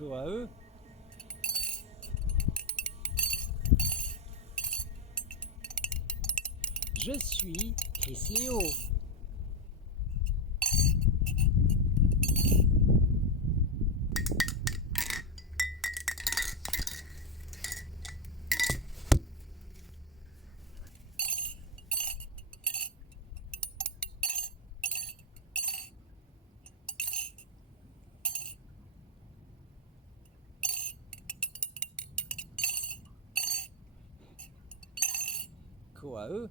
Koae, je suis Chris Léo. Koae.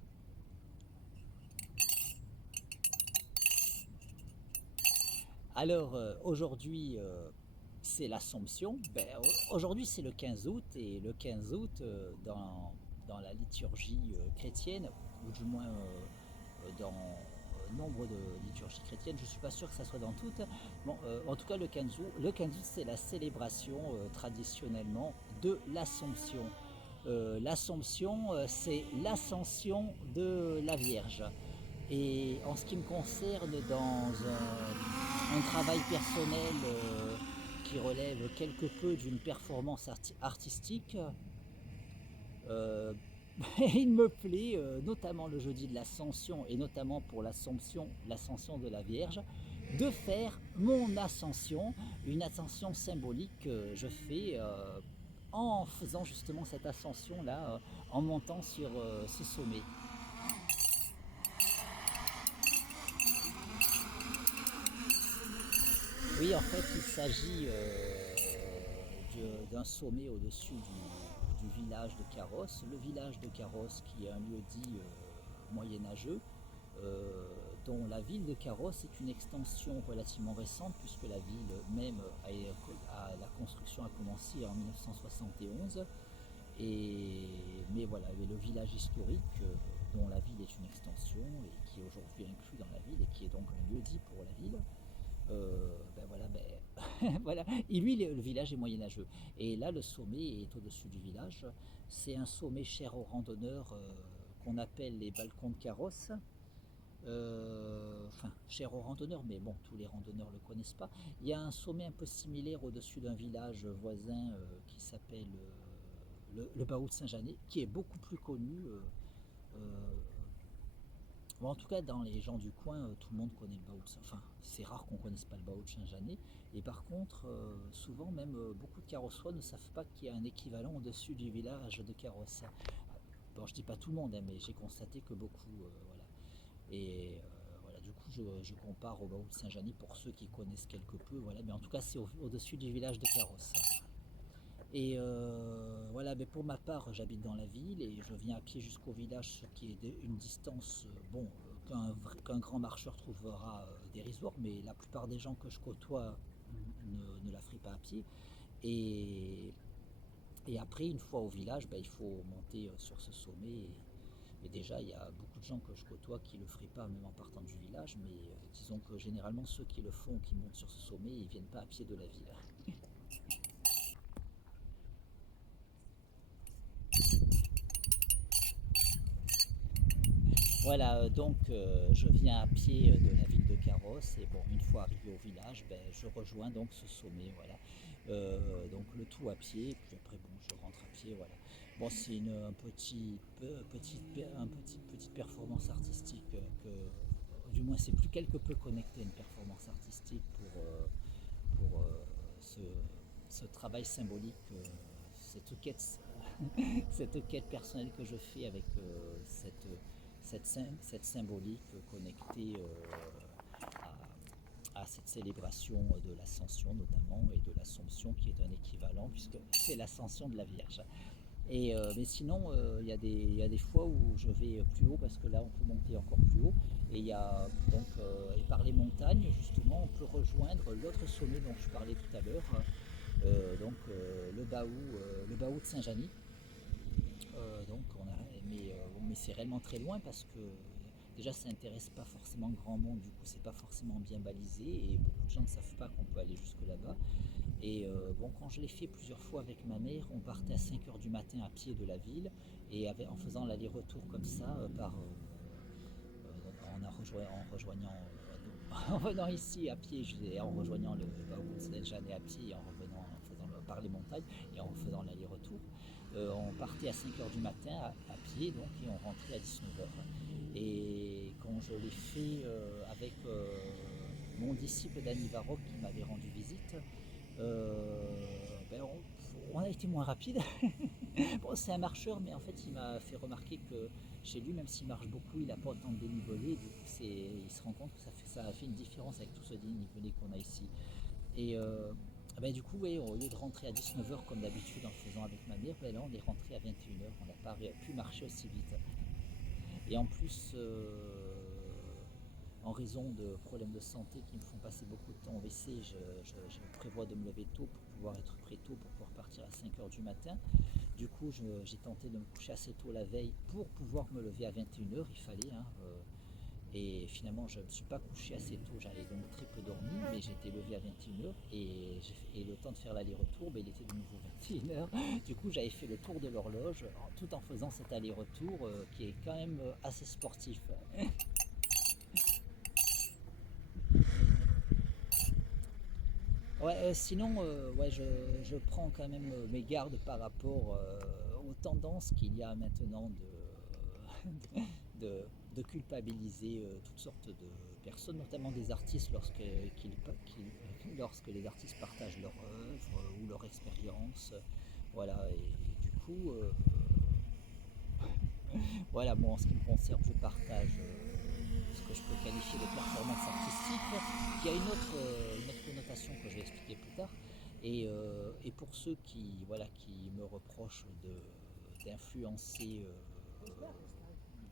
Alors aujourd'hui c'est l'Assomption. Aujourd'hui c'est le 15 août et le 15 août dans la liturgie chrétienne, ou du moins dans nombre de liturgies chrétiennes, je ne suis pas sûr que ça soit dans toutes. Bon, en tout cas le 15 août c'est la célébration traditionnellement de l'Assomption. L'Assomption c'est l'ascension de la Vierge. Et en ce qui me concerne, dans un travail personnel qui relève quelque peu d'une performance artistique, euh, il me plaît, notamment le jeudi de l'Ascension et notamment pour l'ascension de la Vierge, de faire mon ascension, une ascension symbolique que je fais en faisant justement cette ascension-là, en montant sur ce sommet. Oui, en fait, il s'agit d'un sommet au-dessus du village de Carrosse. Le village de Carrosse, qui est un lieu dit moyenâgeux, dont la ville de Carrosse est une extension relativement récente, puisque la ville même, la construction a commencé en 1971. Mais voilà, le village historique, dont la ville est une extension et qui est aujourd'hui inclus dans la ville et qui est donc un lieu dit pour la ville, voilà. Et lui, le village est moyenâgeux. Et là, le sommet est au-dessus du village. C'est un sommet cher aux randonneurs qu'on appelle les balcons de carrosse. Enfin, cher aux randonneurs, mais bon, tous les randonneurs ne le connaissent pas. Il y a un sommet un peu similaire au-dessus d'un village voisin qui s'appelle le Baou de Saint-Janet, qui est beaucoup plus connu. Euh, Bon, en tout cas, dans les gens du coin, tout le monde connaît le Baoul. Enfin, c'est rare qu'on ne connaisse pas le Baoul de Saint-Janet. Et par contre, souvent, même beaucoup de carrossois ne savent pas qu'il y a un équivalent au-dessus du village de Carrosse. Bon, je dis pas tout le monde, hein, mais j'ai constaté que beaucoup, voilà. Et voilà, du coup, je compare au Baoul de Saint-Janet pour ceux qui connaissent quelque peu, voilà. Mais en tout cas, c'est au-dessus du village de Carrosse. Et voilà, mais pour ma part, j'habite dans la ville et je viens à pied jusqu'au village, ce qui est une distance qu'un grand marcheur trouvera dérisoire, mais la plupart des gens que je côtoie ne la feraient pas à pied. Et, et après, une fois au village, il faut monter sur ce sommet. Et déjà, il y a beaucoup de gens que je côtoie qui ne le feraient pas, même en partant du village, mais disons que généralement, ceux qui le font, qui montent sur ce sommet, ils ne viennent pas à pied de la ville. Voilà, donc je viens à pied de la ville de Carrosse et bon, une fois arrivé au village, je rejoins donc ce sommet, voilà. Donc le tout à pied, puis après bon, je rentre à pied, voilà. Bon, c'est petite performance artistique du moins c'est plus quelque peu connecté à une performance artistique pour ce, ce travail symbolique, cette quête, cette quête personnelle que je fais avec cette symbolique connectée à cette célébration de l'Ascension notamment et de l'Assomption qui est un équivalent puisque c'est l'Ascension de la Vierge. Mais sinon, il y a des fois où je vais plus haut parce que là on peut monter encore plus haut. Et il y a donc et par les montagnes justement on peut rejoindre l'autre sommet dont je parlais tout à l'heure, le Baou de Saint-Jany. Donc mais c'est réellement très loin parce que déjà ça intéresse pas forcément grand monde, du coup c'est pas forcément bien balisé et beaucoup de gens ne savent pas qu'on peut aller jusque là-bas. Et bon, quand je l'ai fait plusieurs fois avec ma mère, on partait à 5 heures du matin à pied de la ville et en faisant l'aller-retour comme ça, en rejoignant en venant ici à pied, en rejoignant le Baouz-Saint-Jeannet à pied, en revenant, par les montagnes et en faisant l'aller-retour, on partait à 5 heures du matin à pied donc, et on rentrait à 19 heures. Et quand je l'ai fait avec mon disciple Danny Varrock qui m'avait rendu visite, ben on a été moins rapide. Bon, c'est un marcheur, mais en fait, il m'a fait remarquer que chez lui, même s'il marche beaucoup, il n'a pas autant de dénivelé. Du coup, il se rend compte que ça a fait une différence avec tout ce dénivelé qu'on a ici. Et ben, du coup, ouais, au lieu de rentrer à 19 heures comme d'habitude en le faisant avec ma mère, ben là, on est rentré à 21 heures. On n'a pas pu marcher aussi vite. Et en plus, en raison de problèmes de santé qui me font passer beaucoup de temps au WC, je prévois de me lever tôt pour pouvoir être prêt tôt pour pouvoir partir à 5 heures du matin. Du coup, j'ai tenté de me coucher assez tôt la veille pour pouvoir me lever à 21 heures, il fallait. Et finalement, je ne me suis pas couché assez tôt, j'avais donc très peu dormi, mais j'étais levé à 21 heures et le temps de faire l'aller-retour, ben, il était de nouveau 21 heures. Du coup, j'avais fait le tour de l'horloge tout en faisant cet aller-retour qui est quand même assez sportif. Ouais, sinon, ouais, je prends quand même mes gardes par rapport aux tendances qu'il y a maintenant de, de culpabiliser toutes sortes de personnes, notamment des artistes, lorsque les artistes partagent leur œuvre ou leur expérience. Voilà, et du coup, voilà, bon, en ce qui me concerne, je partage ce que je peux qualifier de performance artistique, qui a une autre connotation que je vais expliquer plus tard. Et pour ceux voilà, qui me reprochent d'influencer,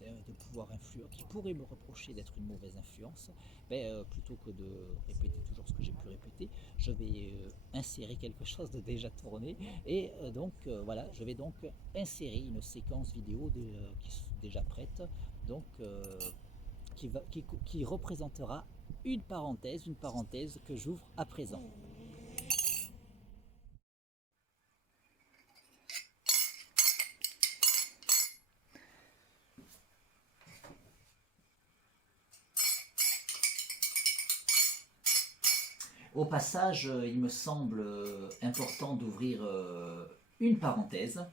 de pouvoir influer, qui pourraient me reprocher d'être une mauvaise influence, ben, plutôt que de répéter toujours ce que j'ai pu répéter, je vais insérer quelque chose de déjà tourné. Et donc voilà, je vais donc insérer une séquence vidéo qui est déjà prête, donc qui représentera une parenthèse que j'ouvre à présent. Au passage, il me semble important d'ouvrir une parenthèse.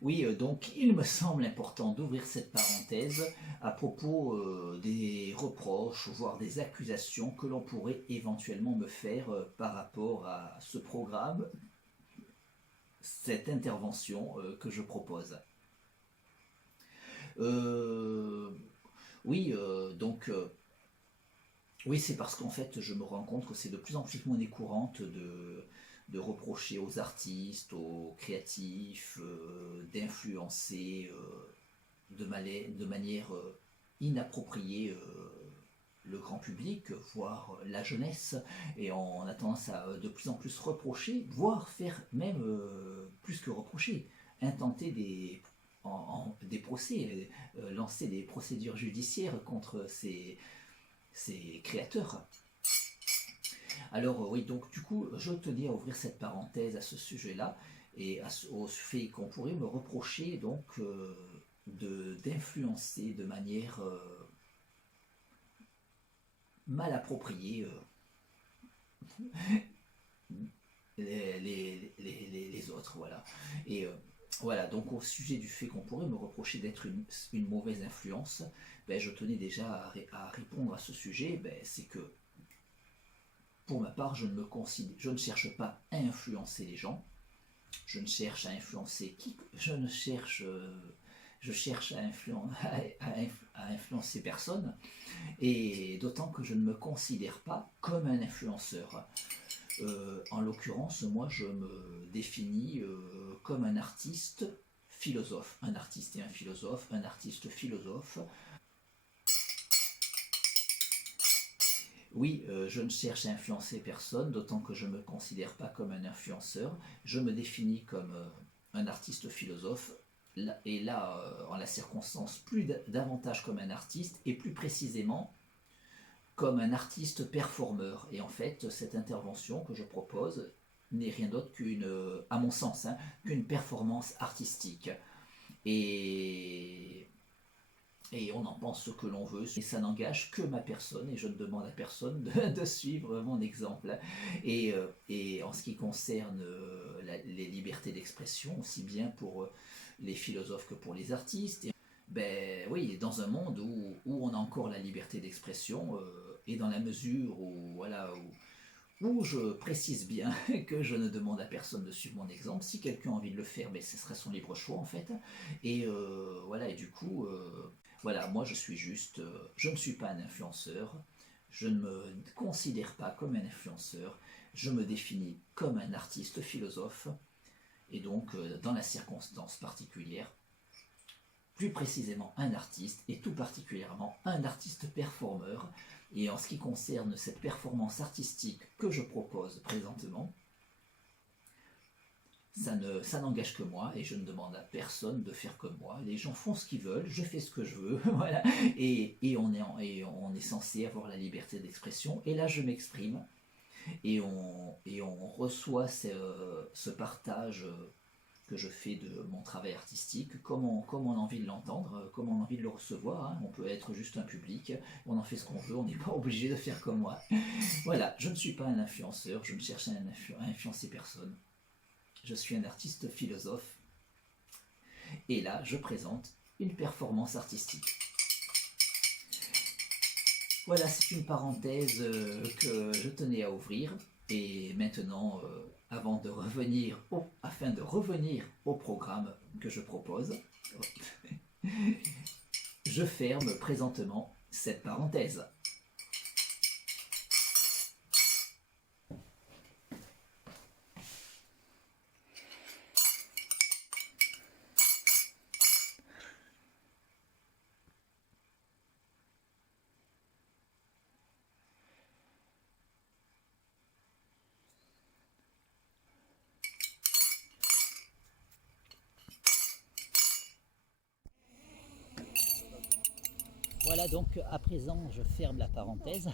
Oui, donc il me semble important d'ouvrir cette parenthèse à propos des reproches, voire des accusations que l'on pourrait éventuellement me faire par rapport à ce programme, cette intervention que je propose. Euh, oui, donc oui, c'est parce qu'en fait, je me rends compte que c'est de plus en plus monnaie courante de reprocher aux artistes, aux créatifs, d'influencer de manière inappropriée le grand public, voire la jeunesse, et on a tendance à de plus en plus reprocher, voire faire même plus que reprocher, intenter des procès, lancer des procédures judiciaires contre ces créateurs. Alors oui, donc du coup, je tenais à ouvrir cette parenthèse à ce sujet-là et au fait qu'on pourrait me reprocher donc d'influencer de manière mal appropriée les autres, voilà. Et voilà, donc au sujet du fait qu'on pourrait me reprocher d'être une mauvaise influence, ben, je tenais déjà à répondre à ce sujet, ben, c'est que pour ma part, je ne cherche pas à influencer les gens, je ne cherche à influencer qui, je cherche à influencer personne, et d'autant que je ne me considère pas comme un influenceur. En l'occurrence, moi je me définis comme un artiste philosophe, un artiste et un philosophe, un artiste philosophe. Oui, je ne cherche à influencer personne, d'autant que je ne me considère pas comme un influenceur. Je me définis comme un artiste philosophe, et là, en la circonstance, davantage comme un artiste, et plus précisément comme un artiste performeur. Et en fait, cette intervention que je propose n'est rien d'autre à mon sens, qu'une performance artistique. Et Et on en pense ce que l'on veut, et ça n'engage que ma personne, et je ne demande à personne de suivre mon exemple. Et en ce qui concerne les libertés d'expression, aussi bien pour les philosophes que pour les artistes, ben oui, dans un monde où on a encore la liberté d'expression, et dans la mesure où, voilà, où je précise bien que je ne demande à personne de suivre mon exemple. Si quelqu'un a envie de le faire, mais ce serait son libre choix en fait. Et voilà, et du coup, voilà, moi je suis juste, je ne suis pas un influenceur, je ne me considère pas comme un influenceur, je me définis comme un artiste philosophe, et donc dans la circonstance particulière, plus précisément un artiste, et tout particulièrement un artiste performeur. Et en ce qui concerne cette performance artistique que je propose présentement, ça n'engage que moi, et je ne demande à personne de faire comme moi. Les gens font ce qu'ils veulent, je fais ce que je veux, voilà. Et on est censé avoir la liberté d'expression, et là je m'exprime, et on reçoit ce partage que je fais de mon travail artistique, comme on a envie de l'entendre, comme on a envie de le recevoir. Hein. On peut être juste un public, on en fait ce qu'on veut, on n'est pas obligé de faire comme moi. Voilà, je ne suis pas un influenceur, je ne cherche à influencer personne. Je suis un artiste philosophe, et là, je présente une performance artistique. Voilà, c'est une parenthèse que je tenais à ouvrir. Et maintenant, afin de revenir au programme que je propose, je ferme présentement cette parenthèse. Voilà, donc à présent, je ferme la parenthèse.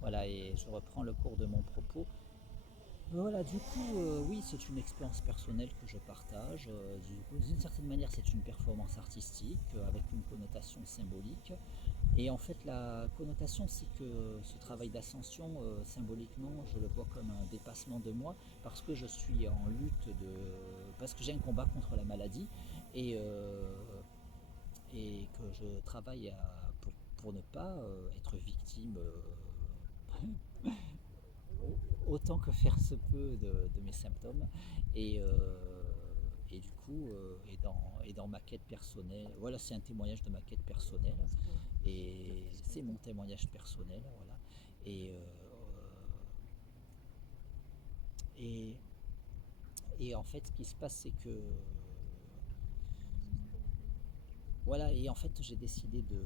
Voilà, et je reprends le cours de mon propos. Voilà, du coup, oui, c'est une expérience personnelle que je partage. D'une certaine manière, c'est une performance artistique avec une connotation symbolique. Et en fait, la connotation, c'est que ce travail d'ascension, symboliquement, je le vois comme un dépassement de moi, parce que je suis en lutte parce que j'ai un combat contre la maladie, et, euh, et que je travaille pour ne pas être victime, autant que faire se peut, de mes symptômes. Et, et du coup, et dans ma quête personnelle, voilà, c'est un témoignage de ma quête personnelle, et c'est mon témoignage personnel, voilà. Et, et, et en fait, ce qui se passe, c'est que, voilà, et en fait, j'ai décidé de...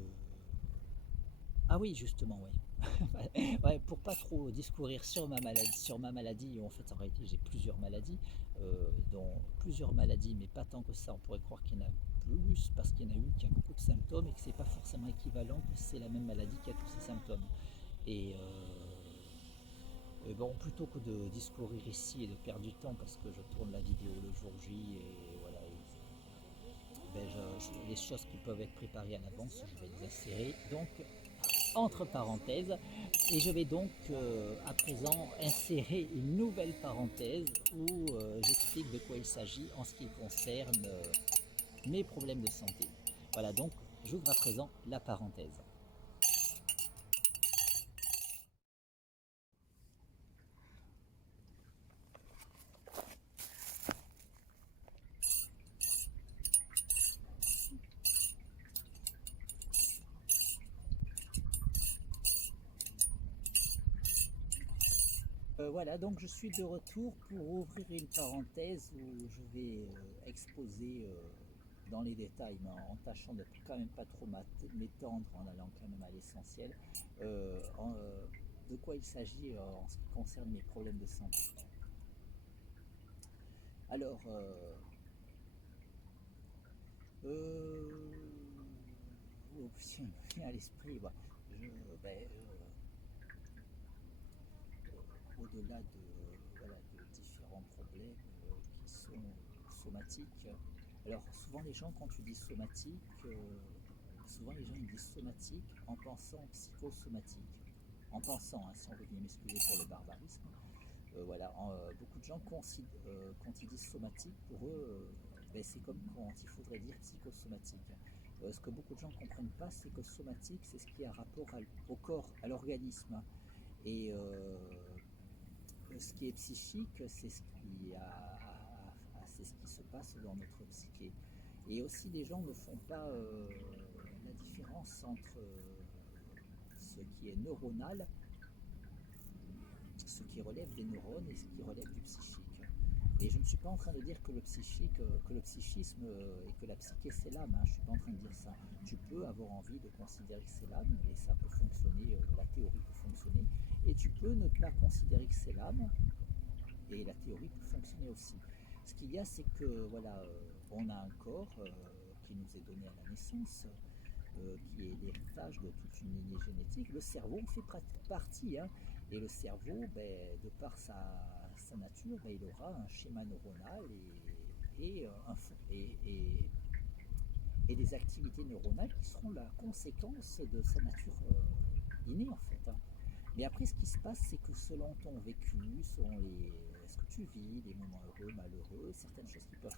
Ah oui, justement, ouais. Ouais, pour pas trop discourir sur ma maladie, en fait, en réalité, j'ai plusieurs maladies, dont plusieurs maladies, mais pas tant que ça. On pourrait croire qu'il y en a plus, parce qu'il y en a une qui a beaucoup de symptômes, et que c'est pas forcément équivalent que c'est la même maladie qui a tous ces symptômes. Et bon, plutôt que de discourir ici et de perdre du temps, parce que je tourne la vidéo le jour J, et voilà, ben, les choses qui peuvent être préparées à l'avance, je vais les insérer donc entre parenthèses, et je vais donc à présent insérer une nouvelle parenthèse où j'explique de quoi il s'agit en ce qui concerne mes problèmes de santé. Voilà, donc j'ouvre à présent la parenthèse. Voilà, donc je suis de retour pour ouvrir une parenthèse où je vais exposer dans les détails, mais en tâchant de quand même pas trop m'étendre, en allant quand même à l'essentiel, de quoi il s'agit en ce qui concerne mes problèmes de santé. Alors, si on me vient à l'esprit, bah, je, ben, au-delà de, voilà, de différents problèmes qui sont somatiques, Alors souvent les gens quand tu dis somatique, souvent les gens ils disent somatique en pensant psychosomatique. En pensant, hein, si on veut bien m'excuser pour le barbarisme. Voilà, beaucoup de gens quand ils disent somatique, pour eux, ben, c'est comme quand il faudrait dire psychosomatique. Ce que beaucoup de gens ne comprennent pas, c'est que somatique, c'est ce qui a rapport au corps, à l'organisme. Et ce qui est psychique, c'est ce qui se passe dans notre psyché. Et aussi, les gens ne font pas la différence entre ce qui est neuronal, ce qui relève des neurones et ce qui relève du psychique. Et je ne suis pas en train de dire que le psychique, que le psychisme et que la psyché c'est l'âme. Hein. Je ne suis pas en train de dire ça. Tu peux avoir envie de considérer que c'est l'âme et ça peut fonctionner, la théorie peut fonctionner. Et tu peux ne pas considérer que c'est l'âme et la théorie peut fonctionner aussi. Ce qu'il y a, c'est que voilà, on a un corps qui nous est donné à la naissance, qui est l'héritage de toute une lignée génétique. Le cerveau en fait partie, hein, et le cerveau, ben, de par sa nature, ben, il aura un schéma neuronal et des activités neuronales qui seront la conséquence de sa nature innée en fait. Hein. Mais après, ce qui se passe, c'est que selon ton vécu, selon ce que tu vis, les moments heureux, malheureux, certaines choses qui peuvent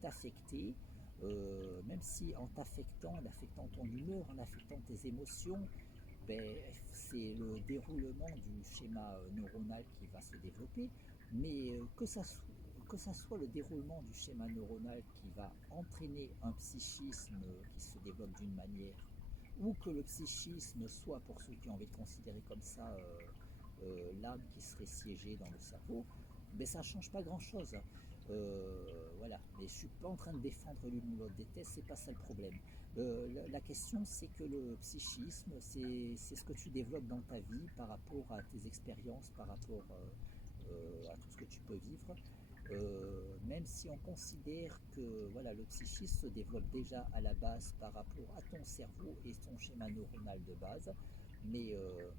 t'affecter, même si en t'affectant, en affectant ton humeur, en affectant tes émotions, ben, c'est le déroulement du schéma neuronal qui va se développer, mais que ça soit le déroulement du schéma neuronal qui va entraîner un psychisme qui se développe d'une manière, ou que le psychisme soit, pour ceux qui ont envie de considérer comme ça, l'âme qui serait siégée dans le cerveau, ben ça ne change pas grand-chose. Voilà, mais je ne suis pas en train de défendre l'une ou l'autre des thèses, c'est pas ça le problème. La question, c'est que le psychisme, c'est ce que tu développes dans ta vie par rapport à tes expériences, par rapport à tout ce que tu peux vivre. Même si on considère que voilà, le psychisme se développe déjà à la base par rapport à ton cerveau et ton schéma neuronal de base, mais, euh,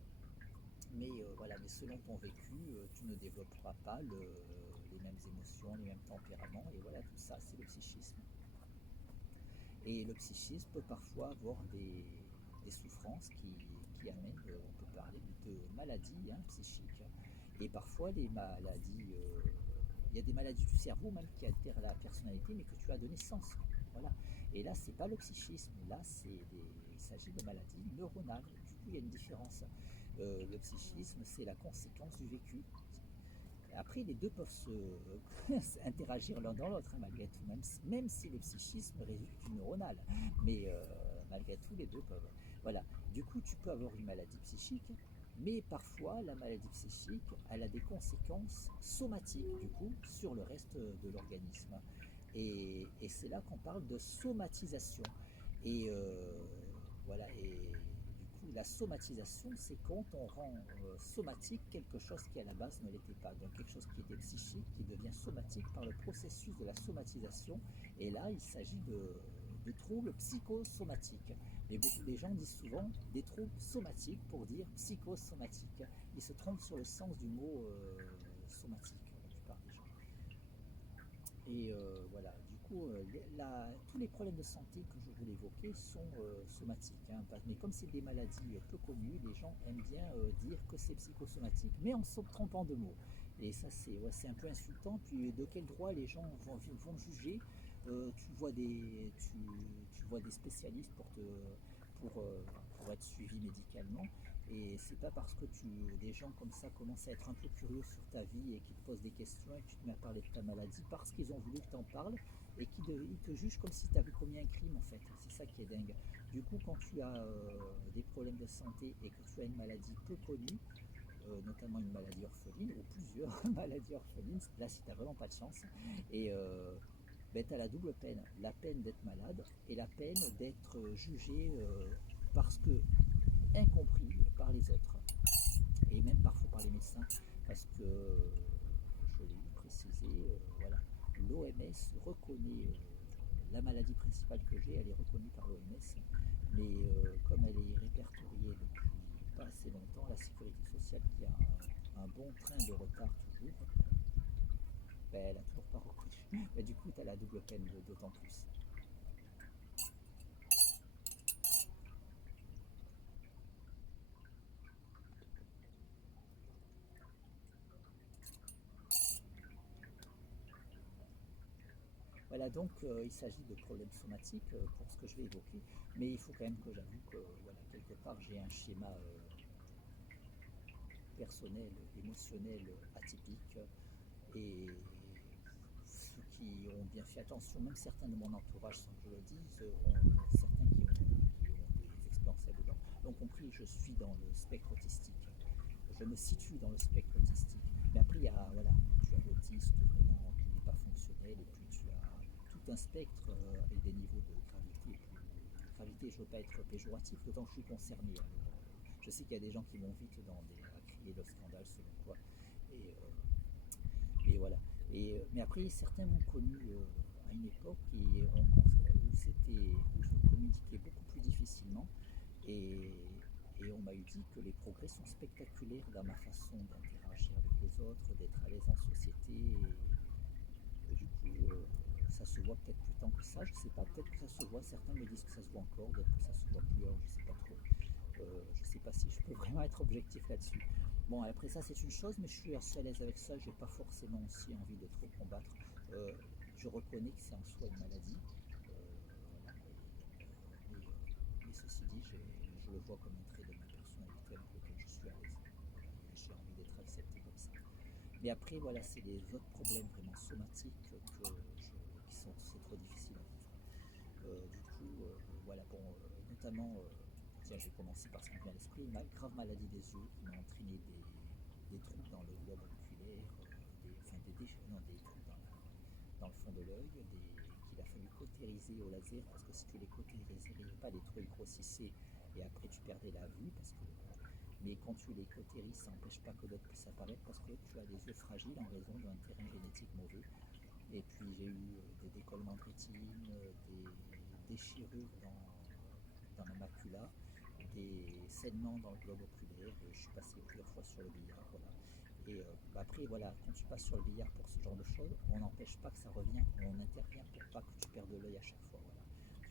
voilà, mais selon ton vécu, tu ne développeras pas les mêmes émotions, les mêmes tempéraments, et voilà, tout ça, c'est le psychisme. Et le psychisme peut parfois avoir des souffrances qui amènent, on peut parler de maladies hein, psychiques. Et parfois, les maladies, il y a des maladies du cerveau même qui altèrent la personnalité, mais que tu as donné sens. Voilà. Et là, c'est pas le psychisme, là, il s'agit de maladies neuronales. Du coup, il y a une différence. Le psychisme, c'est la conséquence du vécu. Après, les deux peuvent interagir l'un dans l'autre, hein, malgré tout, même si le psychisme résulte du neuronal. Mais malgré tout, les deux peuvent. Voilà. Du coup, tu peux avoir une maladie psychique, mais parfois, la maladie psychique, elle a des conséquences somatiques, du coup, sur le reste de l'organisme. Et c'est là qu'on parle de somatisation. Et voilà. Et du coup, la somatisation, c'est quand on rend somatique quelque chose qui à la base ne l'était pas. Donc quelque chose qui était psychique, qui devient somatique par le processus de la somatisation. Et là, il s'agit de troubles psychosomatiques. Mais les gens disent souvent des troubles somatiques pour dire psychosomatique. Ils se trompent sur le sens du mot somatique, la plupart des gens. Et voilà, du coup, tous les problèmes de santé que je voulais évoquer sont somatiques. Hein, mais comme c'est des maladies peu connues, les gens aiment bien dire que c'est psychosomatique, mais en se trompant de mots. Et ça, c'est un peu insultant. Puis de quel droit les gens vont juger tu vois des spécialistes pour, pour être suivi médicalement. Et c'est pas parce que des gens comme ça commencent à être un peu curieux sur ta vie et qui te posent des questions et que tu te mets à parler de ta maladie parce qu'ils ont voulu que tu en parles et ils te jugent comme si tu avais commis un crime en fait. C'est ça qui est dingue. Du coup, quand tu as des problèmes de santé et que tu as une maladie peu connue, notamment une maladie orpheline ou plusieurs maladies orphelines, là si tu n'as vraiment pas de chance, et ben, tu as la double peine, la peine d'être malade et la peine d'être jugé parce que incompris par les autres et même parfois par les médecins parce que je l'ai précisé, voilà, l'OMS reconnaît la maladie principale que j'ai, elle est reconnue par l'OMS, mais comme elle est répertoriée depuis pas assez longtemps, la sécurité sociale qui a un bon train de retard toujours, Ben, elle a toujours pas reconnu. Mais du coup, tu as la double peine d'autant plus. Voilà, donc il s'agit de problèmes somatiques pour ce que je vais évoquer, mais il faut quand même que j'avoue que voilà, quelque part j'ai un schéma personnel, émotionnel atypique, et ceux qui ont bien fait attention, même certains de mon entourage sans que je le dise, certains qui ont des expériences là-dedans. Donc compris, je suis dans le spectre autistique. Je me situe dans le spectre autistique. Mais après, il y a, voilà, tu as l'autiste vraiment qui n'est pas fonctionnel, et puis tu as tout un spectre et des niveaux de gravité. Gravité, je ne veux pas être péjoratif, d'autant que je suis concerné. Alors, je sais qu'il y a des gens qui vont vite à crier le scandale selon quoi. Et, et voilà. Mais après, certains m'ont connu à une époque où je communiquais beaucoup plus difficilement. Et, et on m'a eu dit que les progrès sont spectaculaires dans ma façon d'interagir avec les autres, d'être à l'aise en société. Et du coup, ça se voit peut-être plus tant que ça, je sais pas, peut-être que ça se voit, certains me disent que ça se voit encore, d'autres que ça se voit plus, alors je sais pas trop. Je sais pas si je peux vraiment être objectif là-dessus. Bon, après ça, c'est une chose, mais je suis assez à l'aise avec ça, j'ai pas forcément aussi envie de trop combattre. Euh, je reconnais que c'est en soi une maladie, voilà, mais ceci dit, je le vois comme un trait de ma personnalité avec lequel je suis à l'aise. Voilà, et j'ai envie d'être accepté comme ça. Mais après, voilà, c'est les autres problèmes vraiment somatiques qui sont c'est trop difficile à vivre. Du coup, voilà, bon, notamment, tiens, je vais commencer par ce qui me vient à l'esprit, une grave maladie des yeux qui m'a entraîné des trous dans le globe oculaire, non, des trous dans le fond de l'œil, qu'il a fallu cautériser au laser, parce que si tu les cautérisais pas, les trous ils grossissaient et après tu perdais la vue, parce que mais quand tu les cautérises, ça n'empêche pas que d'autres puissent apparaître parce que tu as des yeux fragiles en raison d'un terrain génétique mauvais. Et puis j'ai eu des décollements de rétine, des déchirures dans la macula, des saignements dans le globe oculaire, et je suis passé plusieurs fois sur le billard. Voilà. Et après, voilà, quand tu passes sur le billard pour ce genre de choses, on n'empêche pas que ça revienne, on intervient pour pas que tu perdes l'œil à chaque fois. Voilà.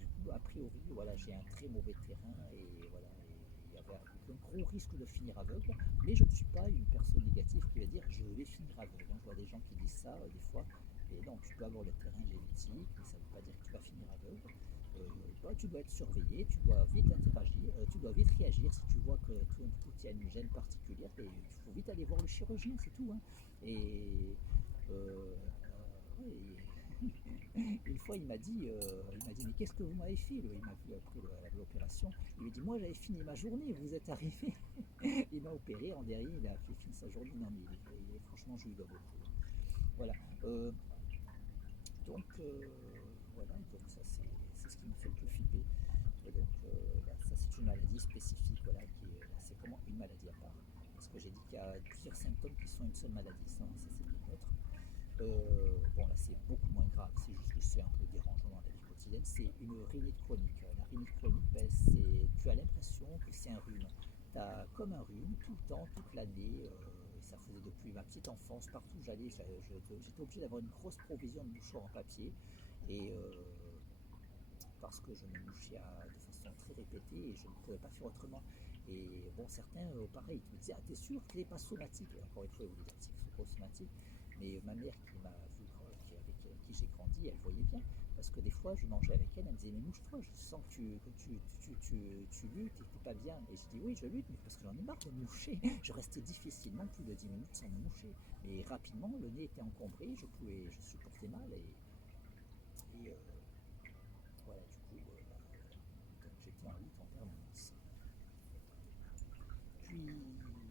Du coup, a priori, voilà, j'ai un très mauvais terrain, et voilà, il y avait un gros risque de finir aveugle, mais je ne suis pas une personne négative qui va dire je vais finir aveugle. Je vois des gens qui disent ça des fois, et donc tu peux avoir le terrain génétique, mais ça ne veut pas dire que tu vas finir aveugle. Tu dois être surveillé, tu dois vite interagir, tu dois vite réagir si tu vois que tout d'un coup il y a une gêne particulière, et il faut vite aller voir le chirurgien, c'est tout. Hein. Et, ouais, une fois il m'a dit mais qu'est-ce que vous m'avez fait? Il m'a vu après l'opération, il m'a dit moi j'avais fini ma journée, vous êtes arrivé. Il m'a opéré en derrière, il a fait fini sa journée, non mais franchement je lui dois beaucoup. Voilà. Euh, donc voilà, donc ça c'est ce qui me fait le plus flipper. Donc là, ça c'est une maladie spécifique, voilà, c'est vraiment une maladie à part. Parce que j'ai dit qu'il y a plusieurs symptômes qui sont une seule maladie, ça c'est bien neutre. Bon là c'est beaucoup moins grave, c'est juste que c'est un peu dérangeant dans la vie quotidienne, c'est une rhinite chronique. La rhinite chronique, ben, tu as l'impression que c'est un rhume. Tu as comme un rhume tout le temps, toute l'année, et ça faisait depuis ma petite enfance, partout où j'allais, j'étais obligé d'avoir une grosse provision de mouchoirs en papier, et parce que je me mouchais de façon très répétée et je ne pouvais pas faire autrement. Et bon, certains, pareil, ils me disaient ah, t'es sûr que tu n'es pas somatique? Et encore une fois, ils voulaient dire psychosomatique. Mais ma mère, avec qui j'ai grandi, elle voyait bien. Parce que des fois, je mangeais avec elle, elle me disait mais mouche-toi, je sens que tu luttes et que tu n'es pas bien. Et je dis oui, je lutte, mais parce que j'en ai marre de me moucher. Je restais difficilement plus de 10 minutes sans me moucher. Mais rapidement, le nez était encombré, je supportais mal. Et voilà, du coup, donc j'étais en lutte en permanence. Puis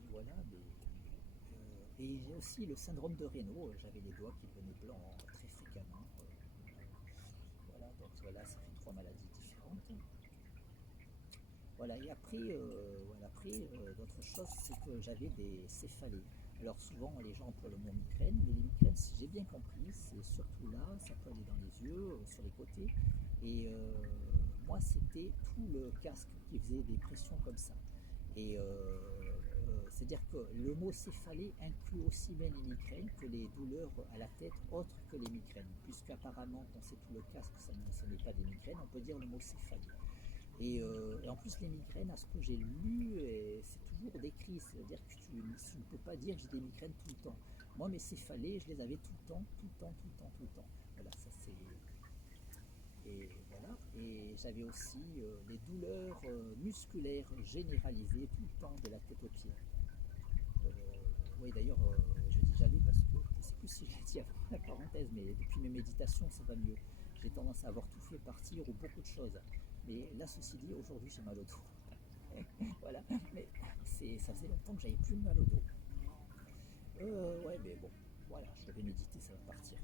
voilà, et j'ai aussi le syndrome de Raynaud, j'avais les doigts qui devenaient blancs très fréquemment. Voilà, donc voilà, ça fait trois maladies différentes. Voilà, et après, d'autres choses, c'est que j'avais des céphalées. Alors souvent, les gens emploient le mot migraine, mais les migraines, si j'ai bien compris, c'est surtout là, ça peut aller dans les yeux, sur les côtés. Et moi, c'était tout le casque qui faisait des pressions comme ça. Et C'est-à-dire que le mot céphalée inclut aussi bien les migraines que les douleurs à la tête autres que les migraines. Puisqu'apparemment, quand c'est tout le cas, que ce n'est pas des migraines, on peut dire le mot céphalée. Et en plus, les migraines, à ce que j'ai lu, c'est toujours décrit. C'est-à-dire que tu ne peux pas dire que j'ai des migraines tout le temps. Moi, mes céphalées, je les avais tout le temps, tout le temps, tout le temps, tout le temps. Voilà, ça c'est. Et voilà. Et j'avais aussi des douleurs musculaires généralisées tout le temps de la tête aux pieds. Euh, oui, d'ailleurs, je dis j'avais parce que je ne sais plus si je l'ai dit avant la parenthèse, mais depuis mes méditations, ça va mieux. J'ai tendance à avoir tout fait partir ou beaucoup de choses. Mais là, ceci dit, aujourd'hui, j'ai mal au dos. Voilà, mais ça faisait longtemps que j'avais plus mal au dos. Ouais, mais bon, voilà, je vais méditer, ça va partir.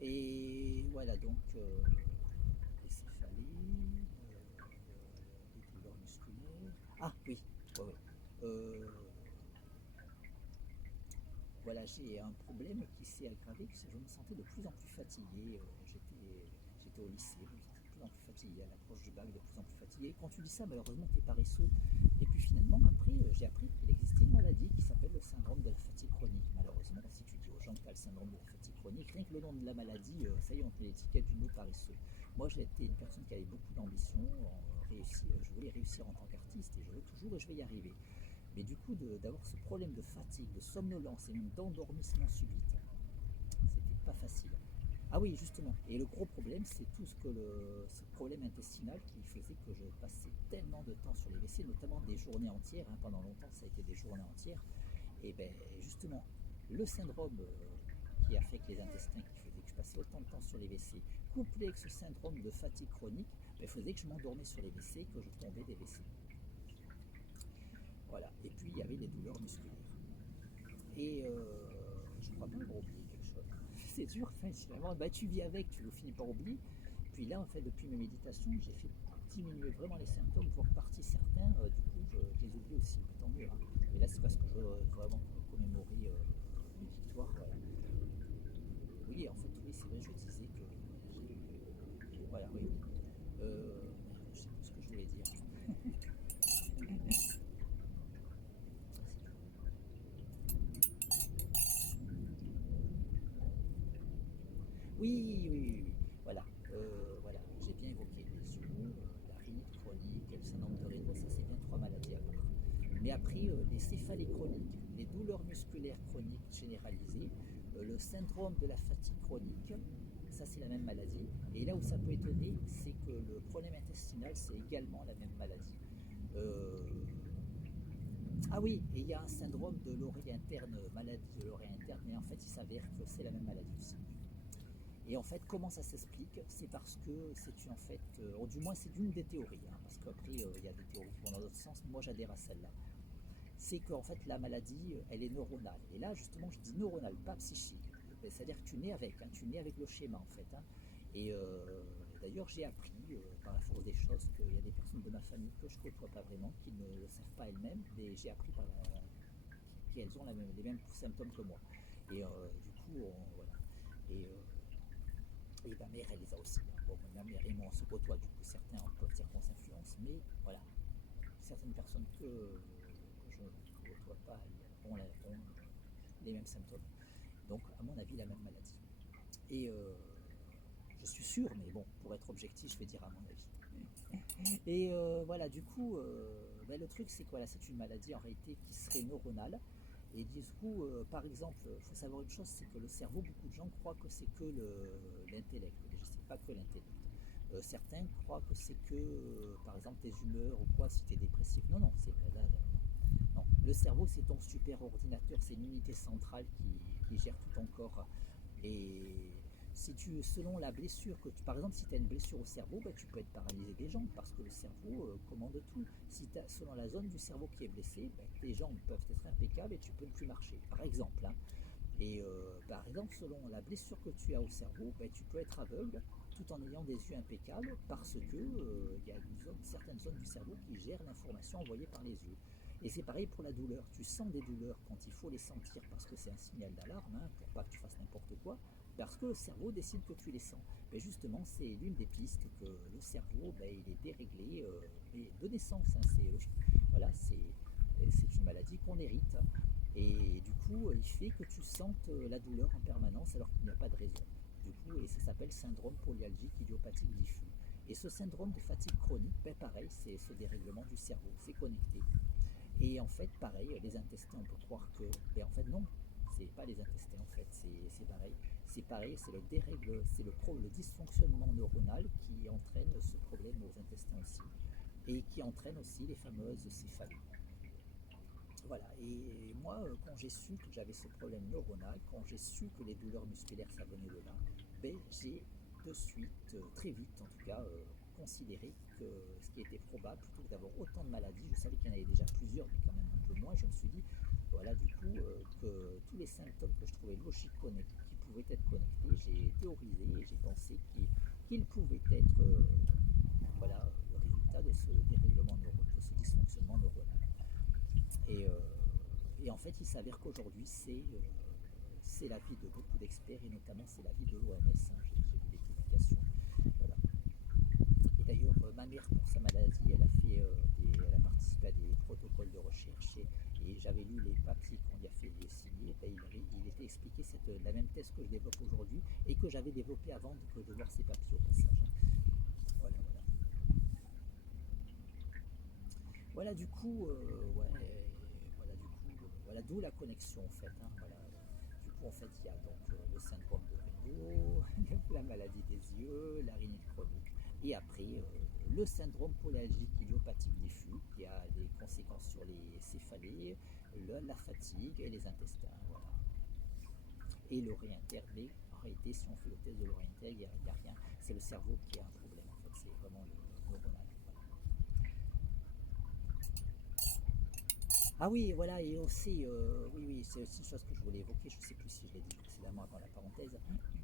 Et voilà, donc, les céphalées, les douleurs musculaires. Ah oui, ouais, ouais. Euh, voilà, j'ai un problème qui s'est aggravé, je me sentais de plus en plus fatigué. J'étais au lycée, je me sentais de plus en plus fatigué, à l'approche du bac, de plus en plus fatigué. Quand tu dis ça, malheureusement, tu es paresseux. Et puis finalement, après, j'ai appris qu'il existait une maladie qui s'appelle le syndrome de la fatigue chronique. Malheureusement, si tu dis aux gens que tu as le syndrome de la fatigue chronique, rien que le nom de la maladie, ça y est, on te l'étiquette du mot paresseux. Moi, j'ai été une personne qui avait beaucoup d'ambition, je voulais réussir en tant qu'artiste, et je veux toujours, et je vais y arriver. Mais du coup, d'avoir ce problème de fatigue, de somnolence et même d'endormissement subite, c'était pas facile. Ah oui, justement. Et le gros problème, c'est tout ce problème intestinal qui faisait que je passais tellement de temps sur les WC, notamment des journées entières. Hein, pendant longtemps, ça a été des journées entières. Et bien, justement, le syndrome qui affecte les intestins, qui faisait que je passais autant de temps sur les WC, couplé avec ce syndrome de fatigue chronique, faisait que je m'endormais sur les WC, que je tombais des WC. Voilà. Et puis, il y avait les douleurs musculaires. Et je crois bien avoir oublié quelque chose. C'est dur, finalement, bah, tu vis avec, tu finis par oublier. Puis là, en fait, depuis mes méditations, j'ai fait diminuer vraiment les symptômes, voire partie certains. Du coup, je les oublie aussi, tant mieux. Hein. Et là, c'est parce que je veux vraiment commémorer mes victoires. Voilà. Oui, en fait, oui, c'est vrai, je disais que j'ai. Voilà, oui. Je sais plus ce que je voulais dire. Oui, oui, oui, oui, oui. Voilà, voilà. J'ai bien évoqué les yeux, la rhinite chronique, le syndrome de Raynaud, ça c'est bien trois maladies à part. Mais après, les céphalées chroniques, les douleurs musculaires chroniques généralisées, le syndrome de la fatigue chronique, ça c'est la même maladie. Et là où ça peut étonner, c'est que le problème intestinal, c'est également la même maladie. Euh, ah oui, et il y a un syndrome de l'oreille interne, maladie de l'oreille interne, mais en fait il s'avère que c'est la même maladie aussi. Et en fait, comment ça s'explique? C'est parce que c'est en fait, du moins c'est d'une des théories, hein, parce qu'après il y a des théories qui vont dans l'autre sens, moi j'adhère à celle-là. C'est qu'en fait la maladie, elle est neuronale. Et là justement je dis neuronale, pas psychique. C'est-à-dire que tu nais avec, hein, tu nais avec le schéma en fait. Hein. Et d'ailleurs j'ai appris par la force des choses qu'il y a des personnes de ma famille que je ne côtoie pas vraiment, qui ne le savent pas elles-mêmes, mais j'ai appris qu'elles ont les mêmes symptômes que moi. Et du coup, voilà. Et et ma mère, elle les a aussi. Bon, ma mère et moi, on se côtoie, du coup, certains peuvent dire qu'on s'influence, mais voilà, certaines personnes que je ne côtoie pas ont les mêmes symptômes. Donc, à mon avis, la même maladie. Et je suis sûr, mais bon, pour être objectif, je vais dire à mon avis. Et voilà, du coup, le truc, c'est que voilà, c'est une maladie en réalité qui serait neuronale. Et du coup, par exemple, il faut savoir une chose, c'est que le cerveau, beaucoup de gens croient que c'est que l'intellect. Déjà, c'est pas que l'intellect. Certains croient que c'est que, par exemple, tes humeurs ou quoi, si tu es dépressif. Non, non, c'est là, non. Le cerveau, c'est ton super ordinateur, c'est une unité centrale qui gère tout ton corps. Et si tu, selon la blessure que tu, par exemple, si tu as une blessure au cerveau, tu peux être paralysé des jambes parce que le cerveau commande tout. Si selon la zone du cerveau qui est blessée, tes jambes peuvent être impeccables et tu peux ne plus marcher, par exemple. Hein. Et par exemple, selon la blessure que tu as au cerveau, tu peux être aveugle tout en ayant des yeux impeccables parce que y a certaines zones du cerveau qui gèrent l'information envoyée par les yeux. Et c'est pareil pour la douleur. Tu sens des douleurs quand il faut les sentir parce que c'est un signal d'alarme, hein, pour pas que tu fasses n'importe quoi. Parce que le cerveau décide que tu les sens. Mais justement, c'est l'une des pistes que le cerveau, ben, il est déréglé de naissance. Hein, voilà, c'est une maladie qu'on hérite. Et du coup, il fait que tu sentes la douleur en permanence alors qu'il n'y a pas de raison. Du coup, et ça s'appelle syndrome polyalgique idiopathique diffus. Et ce syndrome de fatigue chronique, ben pareil, c'est ce dérèglement du cerveau, c'est connecté. Et en fait, pareil, les intestins, on peut croire que, ben en fait non, c'est pas les intestins en fait, c'est pareil. C'est pareil, c'est le dérègle, le dysfonctionnement neuronal qui entraîne ce problème aux intestins aussi, et qui entraîne aussi les fameuses céphalées. Voilà, et moi, quand j'ai su que j'avais ce problème neuronal, quand j'ai su que les douleurs musculaires, ça venait de là, ben, j'ai de suite, très vite en tout cas, considéré que ce qui était probable, plutôt que d'avoir autant de maladies, je savais qu'il y en avait déjà plusieurs, mais quand même un peu moins, je me suis dit, voilà, du coup, que tous les symptômes que je trouvais logiques qui pouvaient être connectés, j'ai théorisé et j'ai pensé qu'ils pouvaient être voilà, le résultat de ce dérèglement neuronal, de ce dysfonctionnement neuronal. Et, euh, et en fait, il s'avère qu'aujourd'hui, c'est l'avis de beaucoup d'experts, et notamment c'est l'avis de l'OMS. Hein, j'ai vu des publications. Voilà. Et d'ailleurs, ma mère, pour sa maladie, elle a participé à des protocoles de recherche, et j'avais lu les papiers qu'on lui a fait signer. Ben, il était expliqué la même thèse que je développe aujourd'hui et que j'avais développé avant de voir ces papiers au passage. Voilà, voilà. Voilà, du coup, ouais, voilà, du coup, voilà, d'où la connexion en fait. Hein, voilà. Du coup, en fait, il y a donc le syndrome de Raynaud, la maladie des yeux, la rhinite chronique, et après le syndrome polyalgique idiopathique diffus qui a des conséquences sur les céphalées, la fatigue et les intestins. Voilà. Et l'oreille interne, mais en réalité, si on fait le test de l'oreille interne, il n'y a rien. C'est le cerveau qui a un problème en fait. C'est vraiment le neuronal. Voilà. Ah oui, voilà, et aussi, oui, oui, c'est aussi une chose que je voulais évoquer, je ne sais plus si je l'ai dit précédemment avant la parenthèse,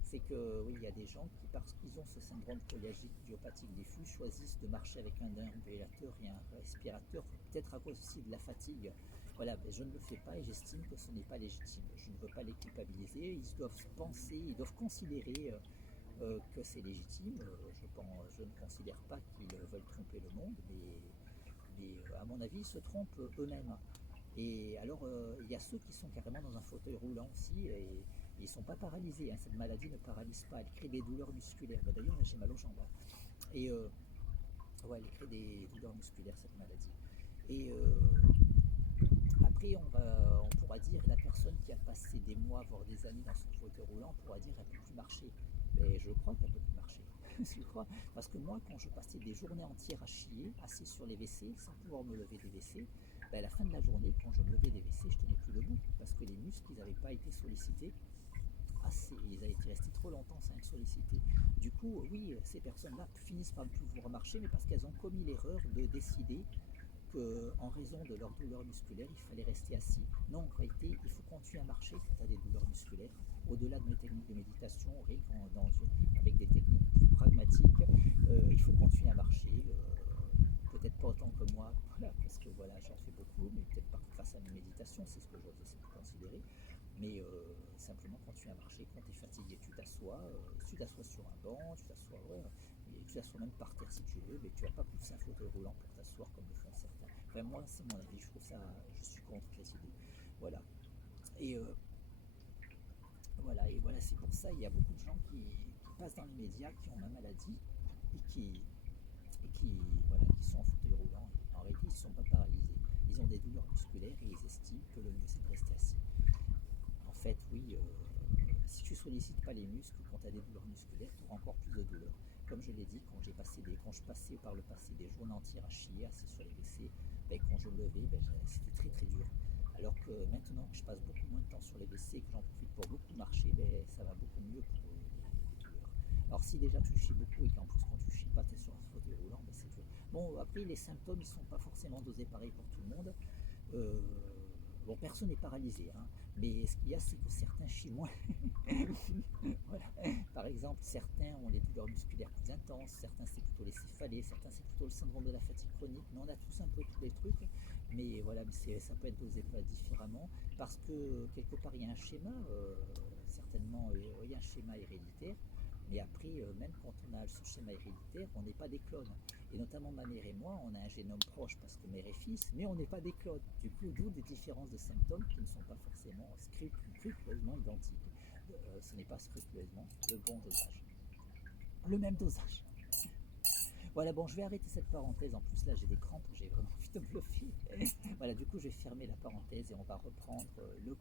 c'est que oui, il y a des gens qui, parce qu'ils ont ce syndrome polyalgique idiopathique diffus, choisissent de marcher avec un déambulateur et un respirateur, peut-être à cause aussi de la fatigue. Voilà, ben, je ne le fais pas et j'estime que ce n'est pas légitime. Je ne veux pas les culpabiliser, ils doivent penser, ils doivent considérer que c'est légitime. Je ne considère pas qu'ils veulent tromper le monde, mais à mon avis, ils se trompent eux-mêmes. Et alors, il y a ceux qui sont carrément dans un fauteuil roulant aussi, et ils ne sont pas paralysés. Hein. Cette maladie ne paralyse pas, elle crée des douleurs musculaires. Bah, d'ailleurs, j'ai mal aux jambes. Hein. Et ouais, elle crée des douleurs musculaires, cette maladie. Et après, on pourra dire, la personne qui a passé des mois, voire des années dans son fauteuil roulant, pourra dire qu'elle ne peut plus marcher. Mais je crois qu'elle ne peut plus marcher. Je crois. Parce que moi, quand je passais des journées entières à chier, assis sur les WC, sans pouvoir me lever des WC, ben à la fin de la journée, quand je me levais des WC, je tenais plus debout. Parce que les muscles, ils n'avaient pas été sollicités assez. Ils avaient été restés trop longtemps sans être sollicités. Du coup, oui, ces personnes-là finissent par ne plus pouvoir marcher, mais parce qu'elles ont commis l'erreur de décider qu'en raison de leur douleur musculaire, il fallait rester assis. Non, en réalité, il faut continuer à marcher quand tu as des douleurs musculaires. Au-delà de mes techniques de méditation, avec des techniques plus pragmatiques, il faut continuer à marcher. Peut-être pas autant que moi, voilà, parce que voilà, j'en fais beaucoup, mais peut-être pas grâce à mes méditations, c'est ce que j'ose essayer de considérer. Mais simplement continuer à marcher. Quand tu es fatigué, tu t'assois sur un banc, tu t'assois, ouais, et tu t'assois même par terre si tu veux, mais tu vas pas pousser un fauteuil roulant pour t'asseoir comme le font certains. Enfin, moi, c'est mon avis, je trouve ça, je suis contre les idées. Voilà. Et voilà, c'est pour ça, il y a beaucoup de gens qui passent dans les médias, qui ont ma maladie, et voilà, qui sont en fauteuil roulant. En réalité, ils ne sont pas paralysés. Ils ont des douleurs musculaires et ils estiment que le mieux c'est de rester assis. En fait, oui, si tu ne sollicites pas les muscles quand tu as des douleurs musculaires, tu auras encore plus de douleurs. Comme je l'ai dit, quand je passais par le passé des journées entières à chier assis sur les WC, ben, quand je me levais, ben, c'était très très dur. Alors que maintenant que je passe beaucoup moins de temps sur les WC et que j'en profite pour beaucoup marcher, ben, ça va beaucoup mieux pour les douleurs. Alors si déjà tu chies beaucoup et qu'en plus quand tu chies pas, tu es sur un fauteuil roulant, ben, c'est dur. Bon, après les symptômes, ils ne sont pas forcément dosés pareil pour tout le monde. Euh, bon, personne n'est paralysé, hein, mais ce qu'il y a, c'est que certains chient moins. Voilà. Par exemple, certains ont les douleurs musculaires plus intenses, certains c'est plutôt les céphalées, certains c'est plutôt le syndrome de la fatigue chronique, mais on a tous un peu tous les trucs. Mais voilà, ça peut être dosé pas différemment parce que quelque part il y a un schéma, certainement il y a un schéma héréditaire, mais après, même quand on a ce schéma héréditaire, on n'est pas des clones. Et notamment ma mère et moi, on a un génome proche parce que mère et fils, mais on n'est pas des clones. Du coup, d'où des différences de symptômes qui ne sont pas forcément scrupuleusement identiques. Ce n'est pas scrupuleusement le bon dosage. Le même dosage. Voilà, bon, je vais arrêter cette parenthèse. En plus, là, j'ai des crampes, j'ai vraiment envie de bluffer. Voilà, du coup, je vais fermer la parenthèse et on va reprendre